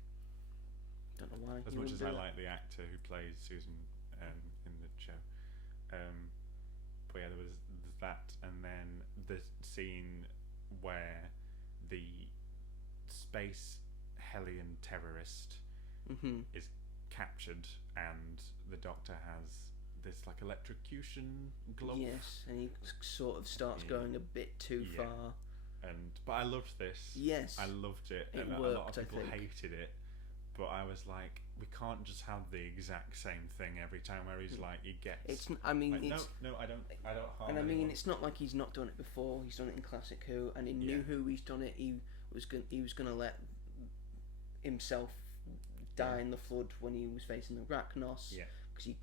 Don't know why. As much as I like the actor who plays Susan in the show. But yeah, there's that, and then the scene where the space Hellion terrorist is captured, and the Doctor has this like electrocution glove. Yes, and he sort of starts going a bit too far. But I loved this. Yes, I loved it, and worked, a lot of people hated it. But I was like, we can't just have the exact same thing every time where he's like, he gets. It's. I mean, like, it's. No, I don't harm And I mean, anyone. it's not like he's not done it before. He's done it in Classic Who, and in New Who, he's done it. He was going to let himself die in the flood when he was facing the Arachnos. Yeah. Because he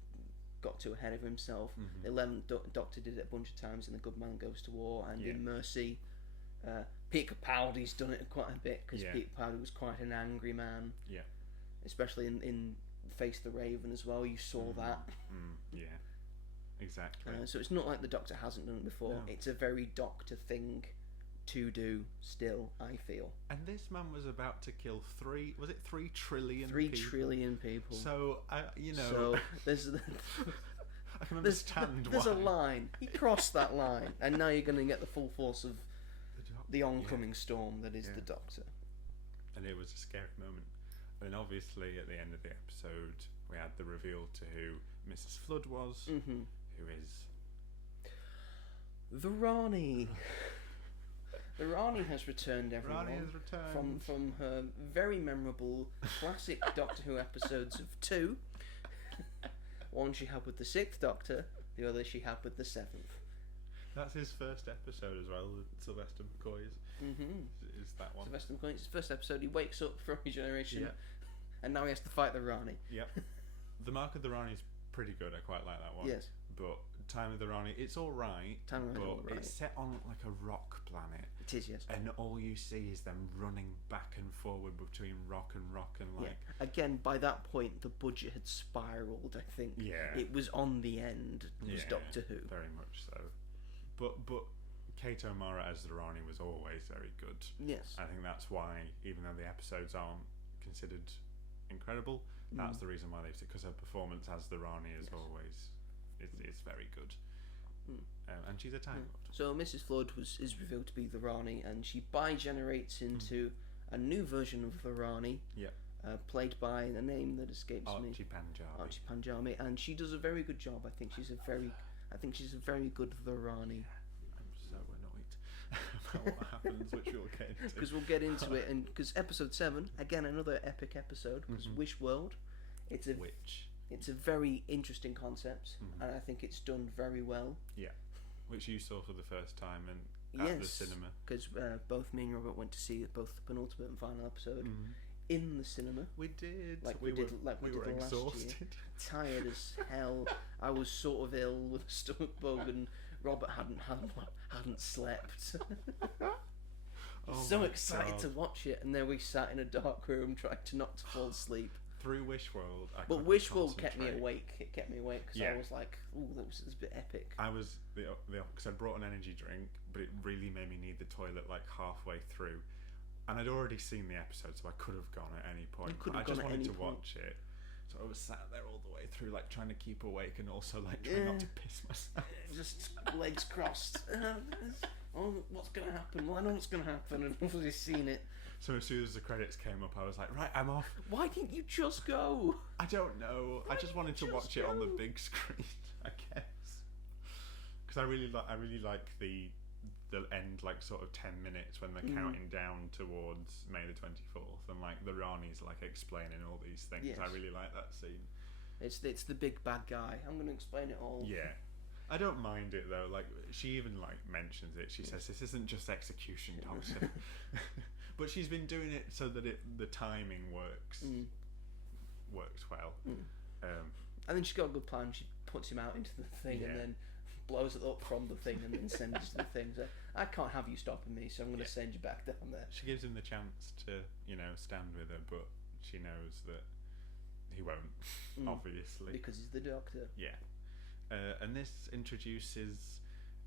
got too ahead of himself. The 11th Doctor did it a bunch of times in The Good Man Goes to War, and in Mercy. Peter Capaldi's done it quite a bit because Peter Capaldi was quite an angry man. Yeah. Especially in Face the Raven as well, you saw that. Yeah, exactly. So it's not like the Doctor hasn't done it before. No. It's a very Doctor thing to do still, I feel. And this man was about to kill 3 trillion 3 trillion people. So, So there's... I can understand there's why. a line. He crossed that line, and now you're going to get the full force of the oncoming storm that is the Doctor. And it was a scary moment. And obviously, at the end of the episode, we had the reveal to who Mrs. Flood was, who is... The Rani. The Rani has returned, everyone. Rani has returned. From her very memorable classic Doctor Who episodes of 2. One she had with the 6th Doctor, the other she had with the 7th. That's his first episode as well, Sylvester McCoy's. Is that one? Sylvester McCoy's first episode, he wakes up from regeneration, and now he has to fight the Rani. Yep. The Mark of the Rani is pretty good, I quite like that one. Yes. But Time of the Rani, it's alright, but it's set on like a rock planet. It is, yes. And all you see is them running back and forward between rock and like... Yeah. Again, by that point, the budget had spiralled, I think. Yeah. It was on the end, was Doctor Who. Very much so. But Kate O'Mara as the Rani was always very good. Yes. I think that's why, even though the episodes aren't considered incredible, that's the reason why they've... Because her performance as the Rani is always... It's very good. And she's a Time Lord. So Mrs. Flood is revealed to be the Rani, and she bi-generates into a new version of the Rani. Yeah. Played by a name that escapes me. Archie Panjami, and she does a very good job. I think she's a very good the Rani. I'm so annoyed about what happens, which we'll get into. Because we'll get into it, and because episode 7, again another epic episode, because Wish World. It's a very interesting concept, and I think it's done very well. Yeah. Which you saw for the first time at the cinema. Because both me and Robert went to see both the penultimate and final episode in the cinema. We did. Like we did exhausted. Last year. Tired as hell. I was sort of ill with a stomach bug, and Robert hadn't slept. So excited to watch it, and then we sat in a dark room trying not to fall asleep. Through Wish World, but Wish World kept me awake. It kept me awake because I was like, "Ooh, that was a bit epic." I was because I brought an energy drink, but it really made me need the toilet like halfway through, and I'd already seen the episode, so I could have gone at any point. I just wanted to watch it, so I was sat there all the way through, like trying to keep awake and also like trying not to piss myself. Just legs crossed. Oh, what's gonna happen? Well, I know what's gonna happen, and I've already seen it. So as soon as the credits came up, I was like, right, I'm off. Why didn't you just go? I don't know. I just wanted to watch it on the big screen, I guess. Because I really like the end, like sort of 10 minutes when they're counting down towards May the 24th, and like the Rani's like explaining all these things. Yes. I really like that scene. It's the big bad guy. I'm going to explain it all. Yeah. I don't mind it though. Like she even like mentions it. She says this isn't just execution, Doctor. But she's been doing it so that the timing works well. And then she's got a good plan. She puts him out into the thing and then blows it up from the thing and then sends it to the thing. So I can't have you stopping me, so I'm going to send you back down there. She gives him the chance to, stand with her, but she knows that he won't, obviously. Because he's the Doctor. Yeah. And this introduces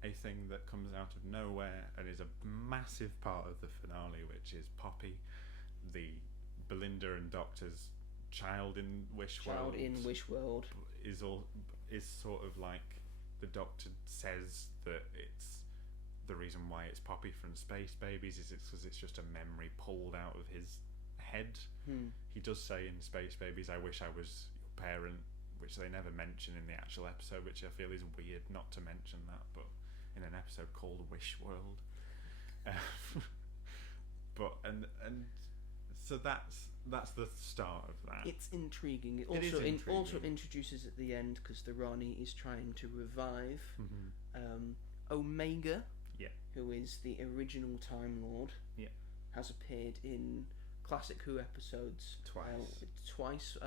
a thing that comes out of nowhere and is a massive part of the finale, which is Poppy, the Belinda and Doctor's child in Wishworld. Is sort of like the Doctor says that it's the reason why it's Poppy from Space Babies is because it's just a memory pulled out of his head. He does say in Space Babies, "I wish I was your parent," which they never mention in the actual episode, which I feel is weird not to mention that, but in an episode called Wishworld. But and so that's the start of that. It's intriguing. It also introduces at the end, because the Rani is trying to revive Omega, who is the original Time Lord, has appeared in classic Who episodes twice.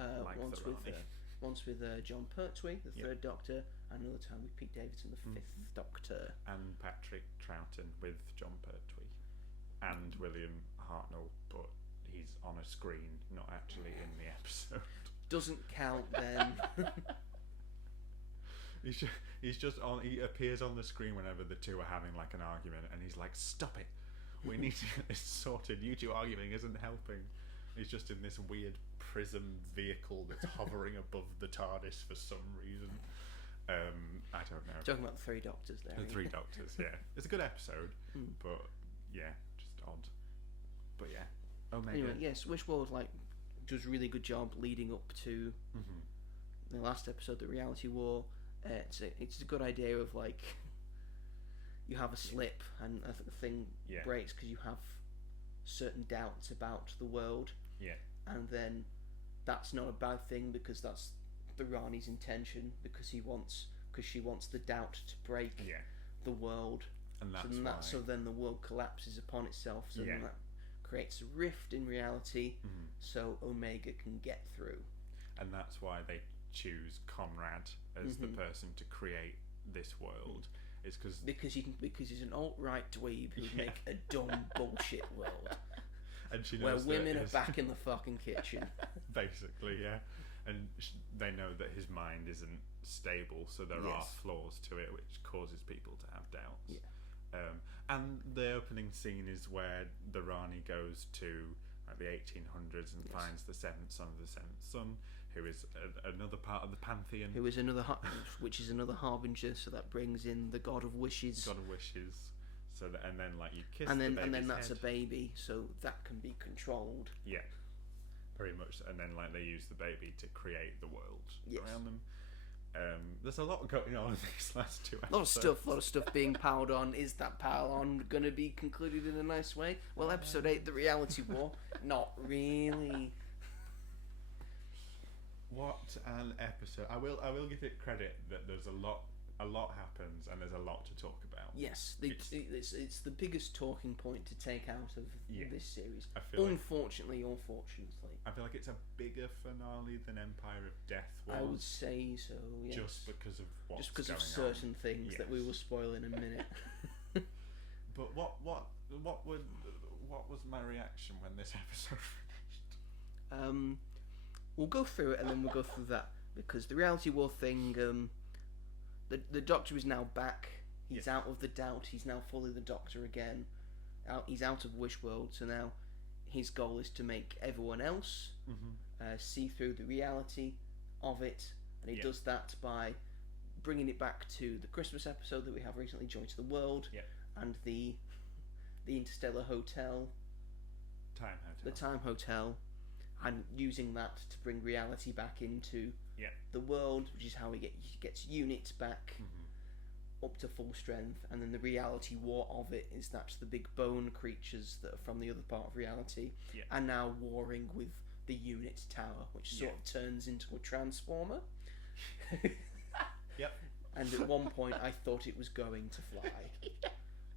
Once with John Pertwee, the third Doctor, and another time with Pete Davidson, the fifth Doctor, and Patrick Troughton with John Pertwee, and William Hartnell, but he's on a screen, not actually in the episode. Doesn't count then. He's just on. He appears on the screen whenever the two are having like an argument, and he's like, "Stop it! We need to get this sorted. You two arguing isn't helping." He's just in this weird prism vehicle that's hovering above the TARDIS for some reason. I don't know. Talking about the three Doctors there. The three Doctors, yeah. It's a good episode, but yeah, just odd. But yeah, Omega. Anyway, yes, Wishworld does a really good job leading up to the last episode, the Reality War. It's a good idea of you have a slip and the thing breaks because you have certain doubts about the world. Yeah. And then that's not a bad thing because that's the Rani's intention, because she wants the doubt to break the world. And that's so then the world collapses upon itself. So then that creates a rift in reality, so Omega can get through. And that's why they choose Conrad as the person to create this world. It's because he's an alt-right dweeb who would make a dumb bullshit world. And she where knows women are back in the fucking kitchen. Basically, yeah. And they know that his mind isn't stable, so there are flaws to it, which causes people to have doubts. Yeah. And the opening scene is where the Rani goes to the 1800s and finds the seventh son of the seventh son, who is another part of the pantheon. Who is which is another harbinger, so that brings in the god of wishes. God of wishes. So that, and then you kiss the baby's and then that's head. A baby, so that can be controlled. Yeah, very much. And then they use the baby to create the world around them. There's a lot going on in these last two episodes. A lot of stuff being piled on. Is that pile on going to be concluded in a nice way? Well, episode 8, the Reality War, not really. What an episode! I will give it credit that there's a lot happens and there's a lot to talk about. Yes, it's the biggest talking point to take out of this series. Unfortunately or fortunately. I feel like it's a bigger finale than Empire of Death was. I would say so, yes. Just because of what's Just because going of certain on. things that we will spoil in a minute. But what was my reaction when this episode finished? We'll go through it and then we'll go through that, because the Reality War thing, the Doctor is now back. He's out of the doubt. He's now fully the Doctor again. He's out of Wishworld, so now his goal is to make everyone else see through the reality of it, and he does that by bringing it back to the Christmas episode that we have recently, Joy to the World, and the Interstellar Hotel, the Time Hotel, and using that to bring reality back into the world, which is how he gets units back up to full strength. And then the Reality War of it is that's the big bone creatures that are from the other part of reality are now warring with the unit tower, which sort of turns into a transformer. And at one point I thought it was going to fly,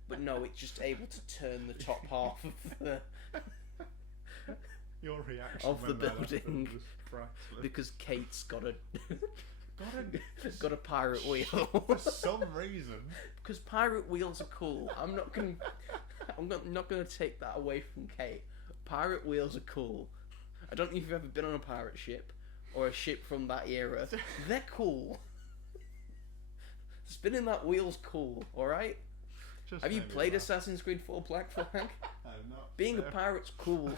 but no, it's just able to turn the top half of the your reaction of the building, was because Kate's got a pirate wheel for some reason. Because pirate wheels are cool. I'm not gonna take that away from Kate. Pirate wheels are cool. I don't know if you've ever been on a pirate ship or a ship from that era. They're cool. Spinning that wheel's cool, alright? Just Have you made me played laugh. Assassin's Creed 4 Black Flag? I'm not. Being a no. pirate's cool.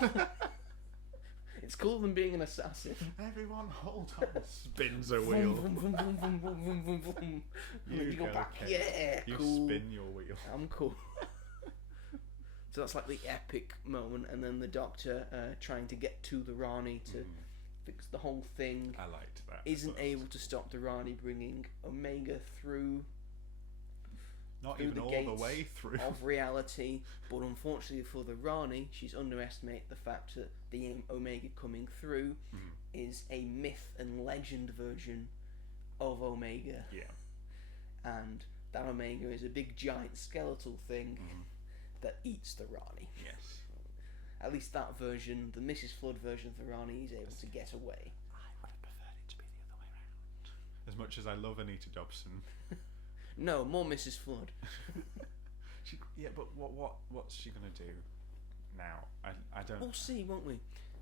It's cooler than being an assassin. Everyone, hold on. Spins a Vroom, wheel. vroom, vroom, vroom, vroom, vroom, vroom, vroom, vroom. And then you go back. Kate. Yeah, You cool. spin your wheel. I'm cool. So that's like the epic moment, and then the Doctor trying to get to the Rani to fix the whole thing. I liked that. Isn't able to stop the Rani bringing Omega through. Not through even the all gates the way through. of reality, but unfortunately for the Rani, she's underestimated the fact that the Omega coming through is a myth and legend version of Omega. Yeah. And that Omega is a big giant skeletal thing that eats the Rani. Yes. At least that version, the Mrs. Flood version of the Rani, is able to get away. I would have preferred it to be the other way around. As much as I love Anita Dobson. No, more Mrs. Flood. But what's she gonna do now? I don't. We'll see, won't we?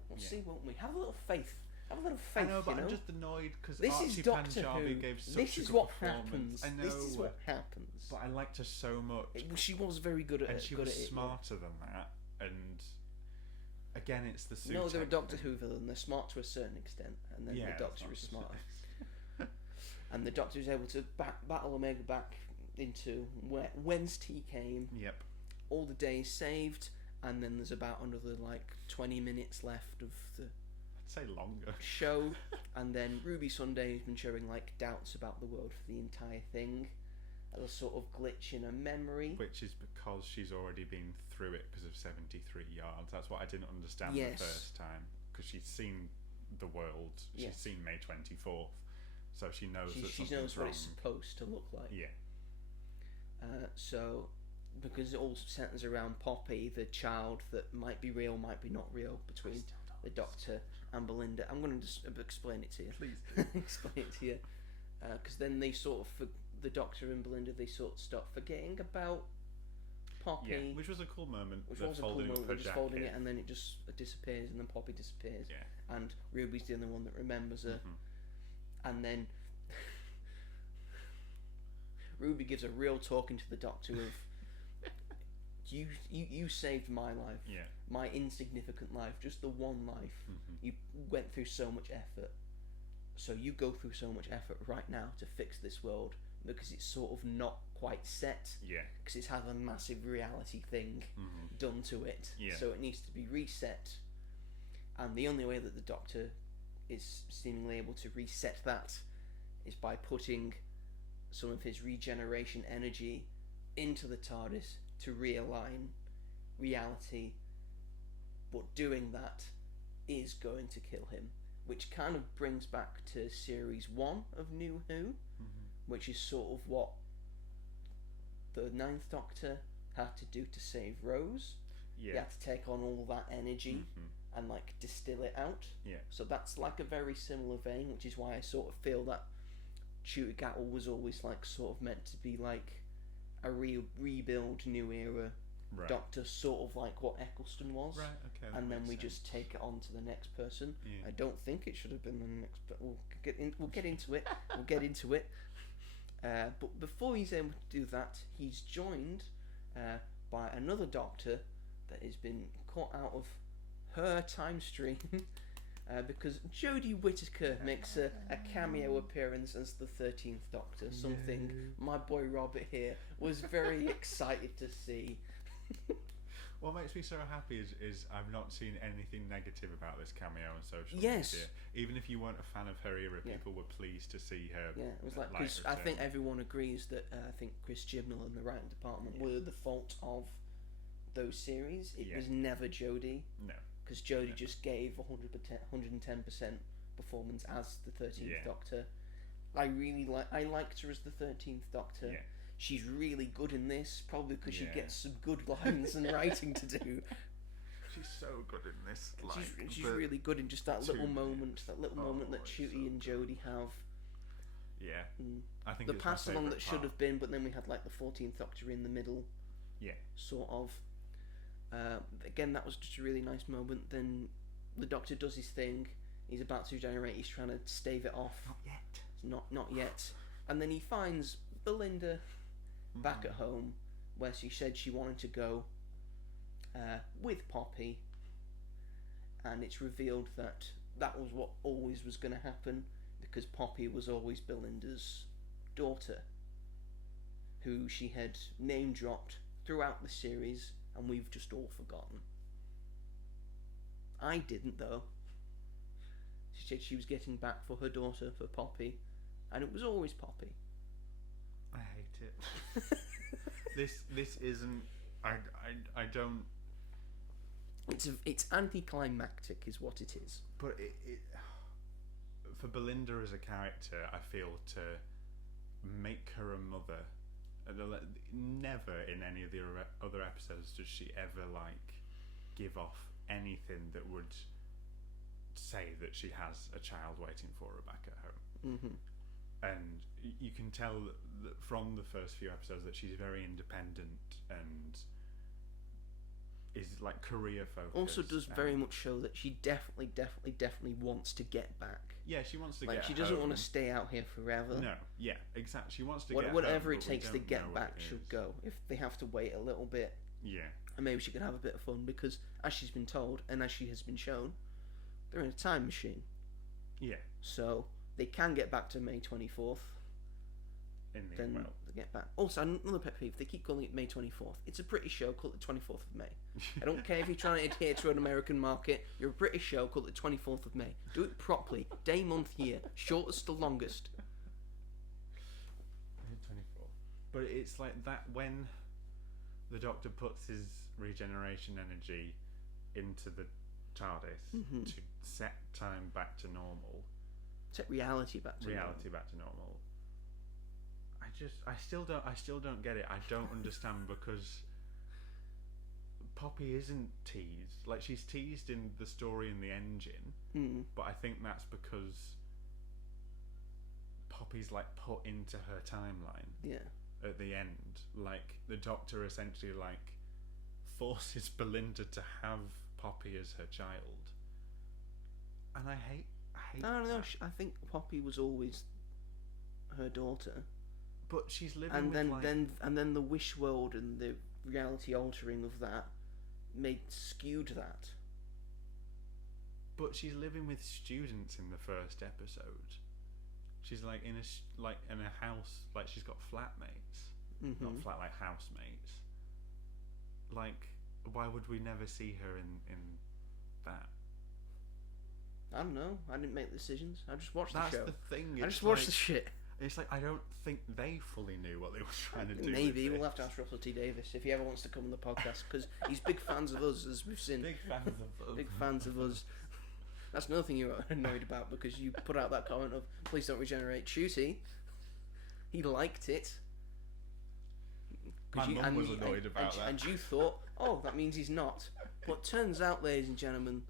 We'll see, won't we? Have a little faith. Have a little I faith. know, but you know? I'm just annoyed because This Archie is Doctor Panjabi Who. gave such This a is good what performance. happens. I know. This is what happens. But I liked her so much. She was very good at And it. she good was at it, smarter than that. And again, it's the suit. No, they're a Doctor Who villain. They're smart to a certain extent, and then the Doctor is smart. And the Doctor is able to battle Omega back into whence he came. Yep. All the days saved, and then there's about another 20 minutes left of the I'd say longer. show, and then Ruby Sunday has been showing doubts about the world for the entire thing. A sort of glitch in her memory. Which is because she's already been through it because of 73 yards. That's what I didn't understand the first time. Because she's seen the world. She's seen May 24th. So she knows that she something's knows what wrong. it's supposed to look like. Yeah. So, because it all centres around Poppy, the child that might be real, might be not real, between the Doctor and Belinda. I'm going to just explain it to you. Please. Explain it to you. Because then they sort of, the Doctor and Belinda, they sort of start forgetting about Poppy. Yeah, which was a cool moment. Which the was a cool folding moment. up her They're just jacket. folding it, and then it just disappears, and then Poppy disappears. Yeah. And Ruby's the only one that remembers her. And then Ruby gives a real talking to the Doctor of you saved my life, my insignificant life, just the one life. You went through so much effort, so you go through so much effort right now to fix this world because it's sort of not quite set, because it's had a massive reality thing done to it, so it needs to be reset. And the only way that the Doctor is seemingly able to reset that is by putting some of his regeneration energy into the TARDIS to realign reality, but doing that is going to kill him, which kind of brings back to series 1 of New Who, which is sort of what the Ninth Doctor had to do to save Rose. He had to take on all that energy and distill it out. So that's a very similar vein, which is why I sort of feel that Ncuti Gatwa was always sort of meant to be a rebuild new era Doctor, sort of like what Eccleston was. Right, okay. And then we just take it on to the next person. Yeah. I don't think it should have been the next, but we'll get into it. We'll get into it. But before he's able to do that, he's joined by another Doctor that has been caught out of her time stream because Jodie Whittaker makes a cameo appearance as the 13th Doctor, something my boy Robert here was very excited to see. What makes me so happy is I've not seen anything negative about this cameo on social Yes. media. Even if you weren't a fan of her era, Yeah. people were pleased to see her. Yeah, it was like light Chris, I return. think everyone agrees that I think Chris Chibnall and the writing department were the fault of those series. It was never Jodie, No. because Jodie just gave 110% performance as the 13th Doctor. I liked her as the 13th Doctor. Yeah. She's really good in this, probably because she gets some good lines and writing to do. She's so good in this. She's really good in just that little moment, that it's Ncuti so and Jodie have. Yeah. I think The it's pass my along favourite that should part. have been, but then we had the 14th Doctor in the middle. Yeah. Sort of. Again, that was just a really nice moment. Then the Doctor does his thing. He's about to regenerate. He's trying to stave it off. Not yet. Not yet. And then he finds Belinda back at home, where she said she wanted to go with Poppy, and it's revealed that that was what always was going to happen, because Poppy was always Belinda's daughter, who she had name dropped throughout the series, and we've just all forgotten. I didn't, though. She said she was getting back for her daughter, for Poppy, and it was always Poppy. I hate it. This isn't. I don't. It's anticlimactic, is what it is. But it for Belinda as a character, I feel, to make her a mother. Never in any of the other episodes does she ever give off anything that would say that she has a child waiting for her back at home. Mm-hmm. And you can tell that from the first few episodes that she's very independent and is career focused. Also does very much show that she definitely wants to get back. Yeah, she wants to get she doesn't home. want to stay out here forever. No, yeah, exactly. She wants to get whatever home, it takes to get back, she'll go. If they have to wait a little bit, yeah, and maybe she can have a bit of fun, because as she's been told and as she has been shown, they're in a time machine. Yeah. So they can get back to May 24th. They get back. Also, another pet peeve, they keep calling it May 24th. It's a British show, call it the 24th of May. I don't care if you're trying to adhere to an American market, you're a British show, call it the 24th of May. Do it properly. Day, month, year. Shortest to longest. May 24th. But it's like that when the Doctor puts his regeneration energy into the TARDIS to set time back to normal. Set reality back to normal. Back to normal. I still don't get it. I don't understand, because Poppy isn't teased. She's teased in the story in the engine, but I think that's because Poppy's put into her timeline. Yeah. At the end, the Doctor essentially forces Belinda to have Poppy as her child, and I hate. No, I think Poppy was always her daughter. But she's living and then the wish world and the reality altering of that skewed that. But she's living with students in the first episode. She's in a house, she's got flatmates, not housemates. Why would we never see her in that? I don't know. I didn't make the decisions. I just watched the show. That's the thing. I just watched the shit. It's I don't think they fully knew what they were trying to do. Maybe we'll have to ask Russell T Davies if he ever wants to come on the podcast, because he's big fans of us, as we've seen. Big fans of us. Big fans of us. That's another thing you were annoyed about, because you put out that comment of "Please don't regenerate Shooty." He liked it. My mum was annoyed about that. And you thought, oh, that means he's not. But turns out, ladies and gentlemen,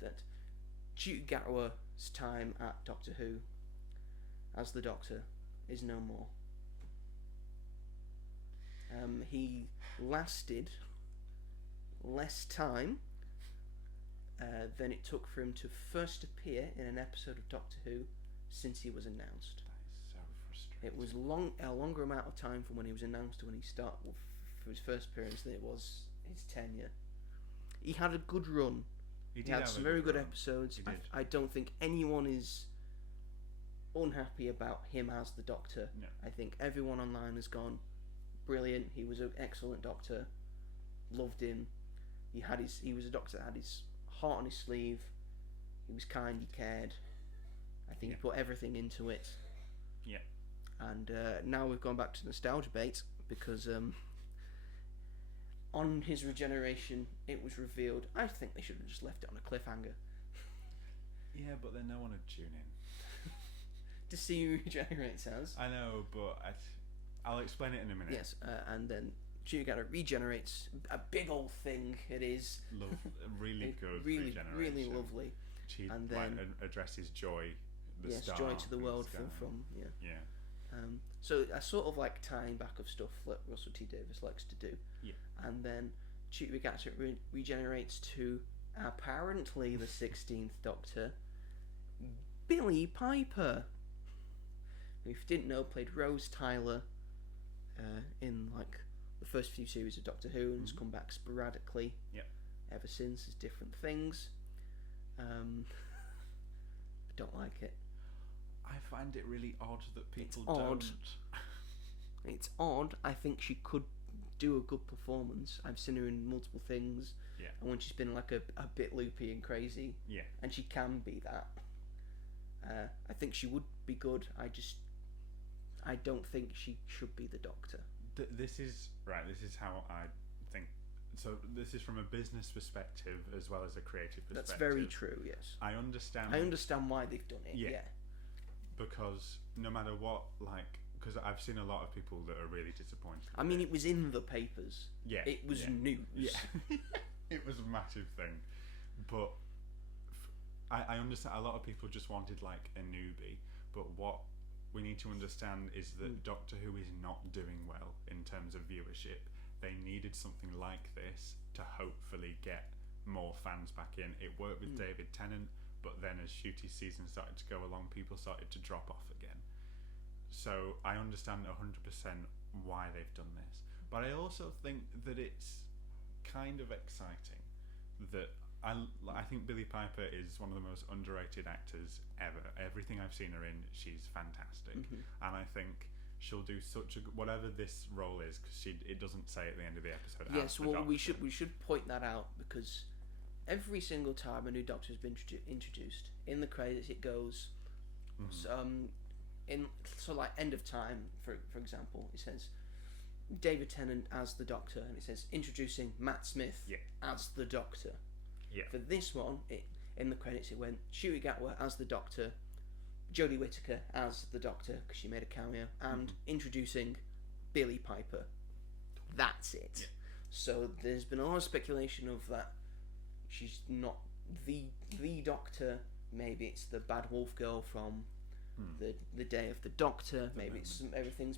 that Ncuti Gatwa's time at Doctor Who as the Doctor is no more. He lasted less time than it took for him to first appear in an episode of Doctor Who since he was announced. That is so frustrating. It was a longer amount of time from when he was announced to when he started for his first appearance than it was his tenure. He had a good run. He had some very good episodes. I don't think anyone is unhappy about him as the Doctor. No. I think everyone online has gone brilliant. He was an excellent Doctor. Loved him. He was a Doctor that had his heart on his sleeve. He was kind. He cared. I think he put everything into it. Yeah. And now we've gone back to nostalgia bait, because on his regeneration, it was revealed. I think they should have just left it on a cliffhanger. Yeah, but then no one would tune in to see who regenerates as. I know, but I'll explain it in a minute. Yes, and then Ncuti Gatwa regenerates. A big old thing it is. Really good really, regeneration. really lovely. She and then addresses joy. Joy to the world from so a sort of tying back of stuff that Russell T Davies likes to do. Yeah. And then Ncuti Gatwa regenerates to apparently the 16th Doctor, Billie Piper, who, if you didn't know, played Rose Tyler in like the first few series of Doctor Who, and has come back sporadically. Yep. Ever since, as different things. I don't like it. I find it really odd that people odd. don't. It's odd. I think she could do a good performance. I've seen her in multiple things. Yeah. And when she's been like a bit loopy and crazy. Yeah. And she can be that. I think she would be good. I don't think she should be the Doctor. This is how I think. So this is from a business perspective as well as a creative perspective. That's very true. Yes. I understand why they've done it. Yeah. Because no matter what, because I've seen a lot of people that are really disappointed. I mean, it was in the papers. Yeah. It was news. Yeah. It was a massive thing, but I understand a lot of people just wanted like a newbie, but what we need to understand is that Doctor Who is not doing well in terms of viewership. They needed something like this to hopefully get more fans back in. It worked with David Tennant, but then as Shooty's season started to go along, people started to drop off again. So I understand 100% why they've done this, but I also think that it's kind of exciting that I think Billie Piper is one of the most underrated actors ever. Everything I've seen her in, she's fantastic, and I think she'll do such a whatever this role is, because it doesn't say at the end of the episode. Yes, well, we should point that out, because every single time a new Doctor has been introduced in the credits, it goes like end of time, for example, it says David Tennant as the Doctor, and it says introducing Matt Smith as the Doctor. Yeah. For this one, in the credits it went Shooty Gatwa as the Doctor, Jodie Whittaker as the Doctor, because she made a cameo, and introducing Billie Piper. That's it. Yeah. So there's been a lot of speculation of that she's not the Doctor. Maybe it's the bad wolf girl from the Day of the Doctor. Maybe it's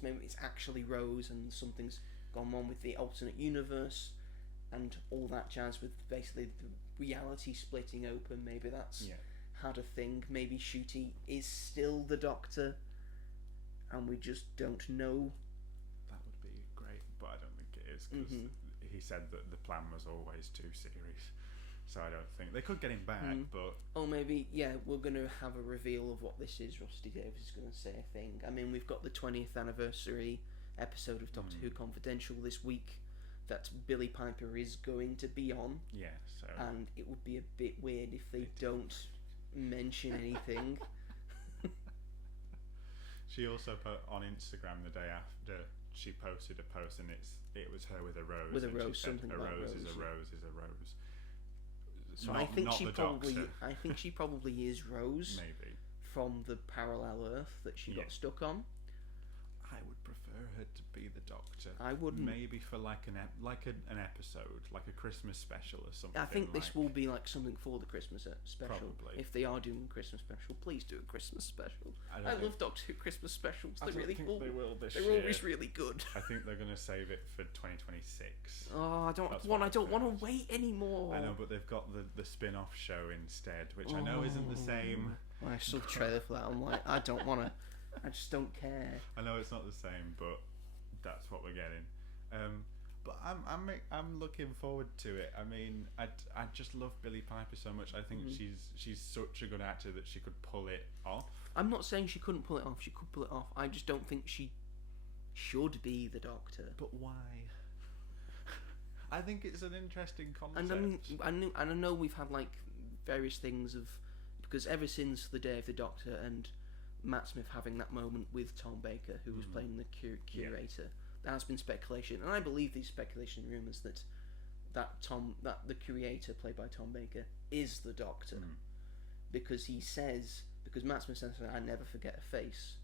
maybe it's actually Rose, and something's gone on with the alternate universe and all that jazz, with basically the reality splitting open. Maybe that's had a thing. Maybe Shooty is still the Doctor and we just don't know. That would be great, but I don't think it is, because he said that the plan was always 2 series, so I don't think they could get him back. But maybe we're going to have a reveal of what this is. Rusty Davis is going to say a thing. I mean, we've got the 20th anniversary episode of Doctor Who Confidential this week that Billie Piper is going to be on. Yeah, so and it would be a bit weird if they don't mention anything. She also put on Instagram the day after, she posted a post, and it was her with a rose. With a and rose, she said, something a about rose rose. is a rose is a rose. So not, I think not she the probably, Doctor. I think she probably is Rose. Maybe from the parallel Earth that she got stuck on. I would prefer her to be the Doctor. I wouldn't. Maybe for an episode, like a Christmas special or something. I think this will be like something for the Christmas special. Probably. If they are doing a Christmas special, please do a Christmas special. I love Doctor Who Christmas specials. They're really cool. They will this They're year. always really good. I think they're going to save it for 2026. Oh, I don't want to wait anymore. I know, but they've got the spin-off show instead, which I know isn't the same. When I saw the trailer for that, I'm like, I don't want to. I just don't care. I know it's not the same, but that's what we're getting. But I'm looking forward to it. I mean, I just love Billie Piper so much. I think she's such a good actor that she could pull it off. I'm not saying she couldn't pull it off. She could pull it off. I just don't think she should be the Doctor. But why? I think it's an interesting concept. And I know we've had like various things of, because ever since the Day of the Doctor and Matt Smith having that moment with Tom Baker, who was playing the curator, there has been speculation, and I believe these speculation rumours that the curator played by Tom Baker is the Doctor, because Matt Smith says, "I never forget a face."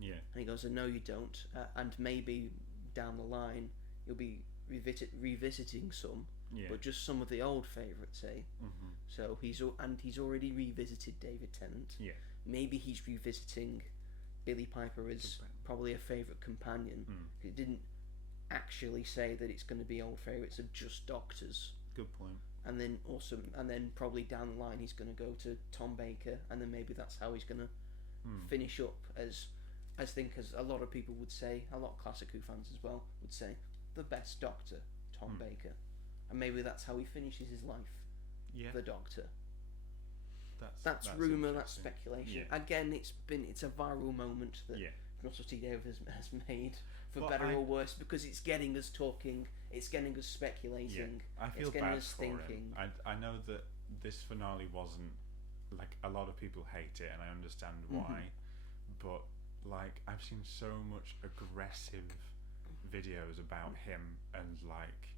Yeah, and he goes, "No, you don't," and maybe down the line you'll be revisiting some, but just some of the old favourites, eh? So he's already revisited David Tennant. Yeah, maybe he's revisiting Billie Piper as probably a favourite companion. It didn't actually say that it's going to be old favourites of just Doctors. Good point. And then probably down the line he's going to go to Tom Baker, and then maybe that's how he's going to finish up as I think, as a lot of people would say, a lot of Classic Who fans as well would say, the best Doctor, Tom Baker, and maybe that's how he finishes his life. Yeah. The Doctor. That's rumour, that's speculation. Yeah. Again, it's a viral moment that Russell T Davies has made, for better or worse, because it's getting us talking, it's getting us speculating, I feel it's getting bad us for thinking. him. I know that this finale wasn't, like, a lot of people hate it, and I understand why, but, like, I've seen so much aggressive videos about him and, like,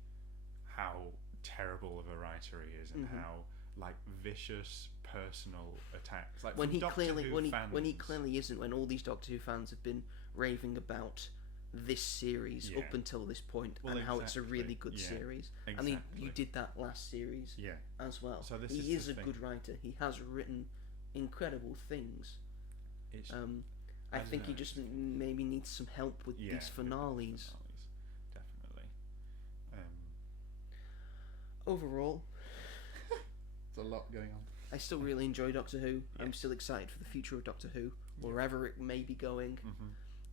how terrible of a writer he is, and how, like, vicious personal attacks, like, when he clearly isn't, when all these Doctor Who fans have been raving about this series up until this point, and how it's a really good series. Exactly. And you did that last series as well. So he is a good writer. He has written incredible things. I think he just maybe needs some help with these finales. Definitely. Overall, there's a lot going on. I still really enjoy Doctor Who. I'm still excited for the future of Doctor Who, wherever it may be going.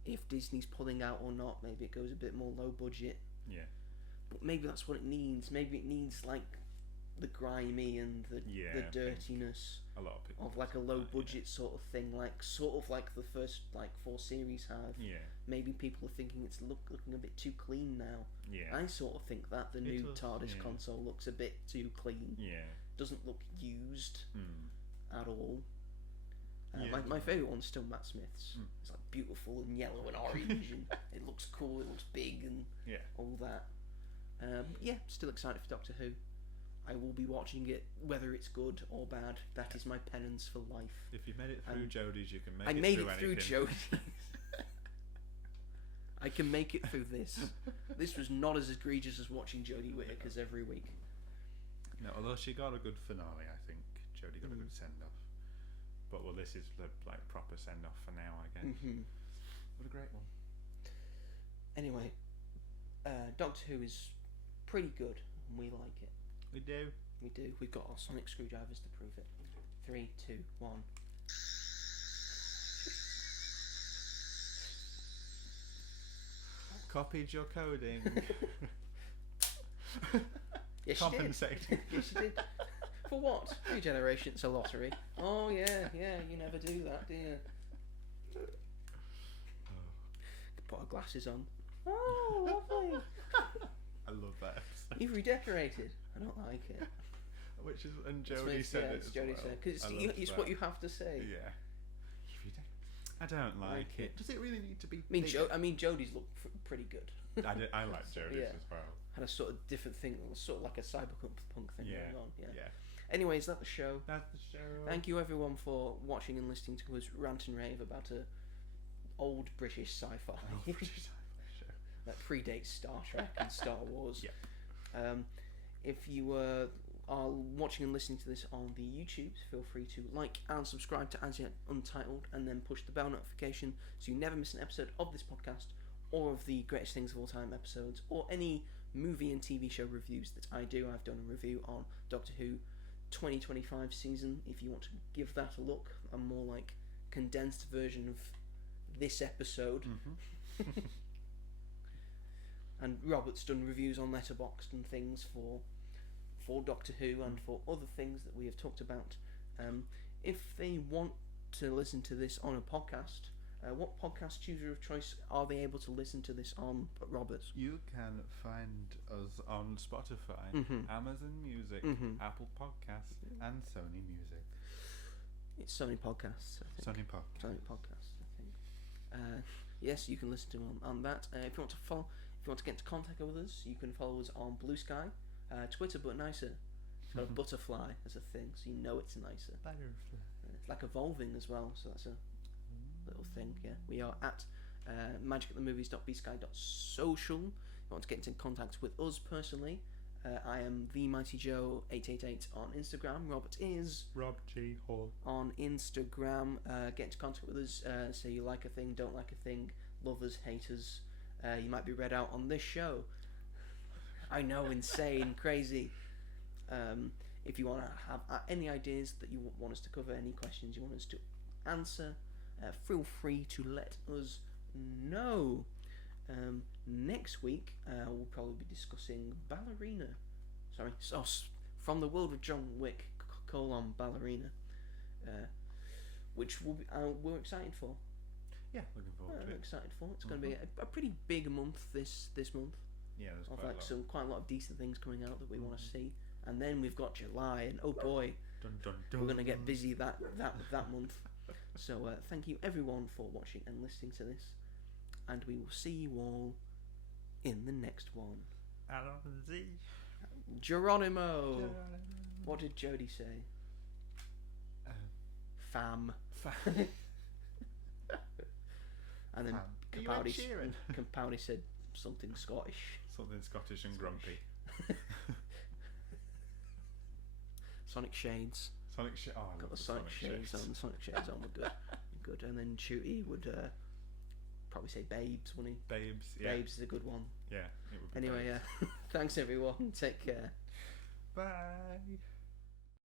If Disney's pulling out or not, maybe it goes a bit more low budget. Yeah. But maybe that's what it needs. Maybe it needs, like, the grimy and the dirtiness a lot of people of, like, a low budget sort of thing, like the first, like, 4 series have. Yeah. Maybe people are thinking it's looking a bit too clean now. Yeah. I sort of think that the new TARDIS console looks a bit too clean. Yeah. Doesn't look used at all. My favourite one's still Matt Smith's. It's like beautiful and yellow and orange, and it looks cool. It looks big and all that. Still excited for Doctor Who. I will be watching it, whether it's good or bad. That is my penance for life. If you made it through Jodie's, you can make I it made through it through Jodie's. I can make it through this. This was not as egregious as watching Jodie Whittaker's every week. No, although she got a good finale, I think. Jodie got a good send-off. But, well, this is the, like, proper send-off for now, I guess. What a great one. Anyway, Doctor Who is pretty good, and we like it. We do. We do. We've got our sonic screwdrivers to prove it. 3, 2, 1. Copied your coding. Yes, compensating. Yes, you did. For what? Regeneration, it's a lottery. Oh, yeah, you never do that, do you? Put our glasses on. Oh, lovely. I love that episode. You've redecorated. I don't like it. Which is, and Jodie said it as Jodie well. said, because it's what you have to say. Yeah. I don't like it. Does it really need to be? I mean, Jodie's look pretty good. I like Jodie's as well. Had a sort of different thing, sort of like a cyberpunk thing going on. Yeah. Anyway, is that the show? That's the show. Thank you everyone for watching and listening to us rant and rave about a old British sci-fi. Show that predates Star Trek and Star Wars. If you are watching and listening to this on the YouTubes, feel free to like and subscribe to As Yet Untitled, and then push the bell notification so you never miss an episode of this podcast, or of the Greatest Things of All Time episodes, or any movie and TV show reviews that I do. I've done a review on Doctor Who 2025 season, if you want to give that a look. A more like condensed version of this episode. And Robert's done reviews on Letterboxd and things for Doctor Who and for other things that we have talked about. If they want to listen to this on a podcast, what podcast chooser of choice are they able to listen to this on, Robert? You can find us on Spotify, Amazon Music, Apple Podcasts, and Sony Music. It's Sony Podcasts, I think. Sony Podcasts, I think. Yes, you can listen to them on that. If you want to get into contact with us, you can follow us on Blue Sky, Twitter, but nicer. It's got a butterfly as a thing, so you know it's nicer. Butterfly. It's like evolving as well, so that's a little thing. Yeah, we are at magicatthemovies.bsky.social. If you want to get into contact with us personally, I am TheMightyJoe888 on Instagram. Robert is robghall on Instagram. Get into contact with us. Say you like a thing, don't like a thing, love us, hate us. You might be read out on this show. I know, insane, crazy. If you want to have any ideas that you want us to cover, any questions you want us to answer, feel free to let us know. Next week, we'll probably be discussing Ballerina. Sorry, from the world of John Wick, Ballerina, which we're excited for. Yeah, looking forward to I'm it. excited for. It's going to be a pretty big month this month. Yeah, there's Of quite quite a lot of decent things coming out that we want to see, and then we've got July, and oh boy, Dun, dun, dun. we're going to get busy that month. So thank you everyone for watching and listening to this, and we will see you all in the next one. Geronimo. What did Jodie say? Fam. And then Capaldi said something Scottish. Something Scottish and grumpy. Sonic Shades. Oh, I Got love the Sonic Shades on. The Sonic Shades on were good. And then Shooty would probably say Babes, wouldn't he? Babes, yeah. Babes is a good one. Yeah, it would be Anyway, Babes. thanks everyone. Take care. Bye.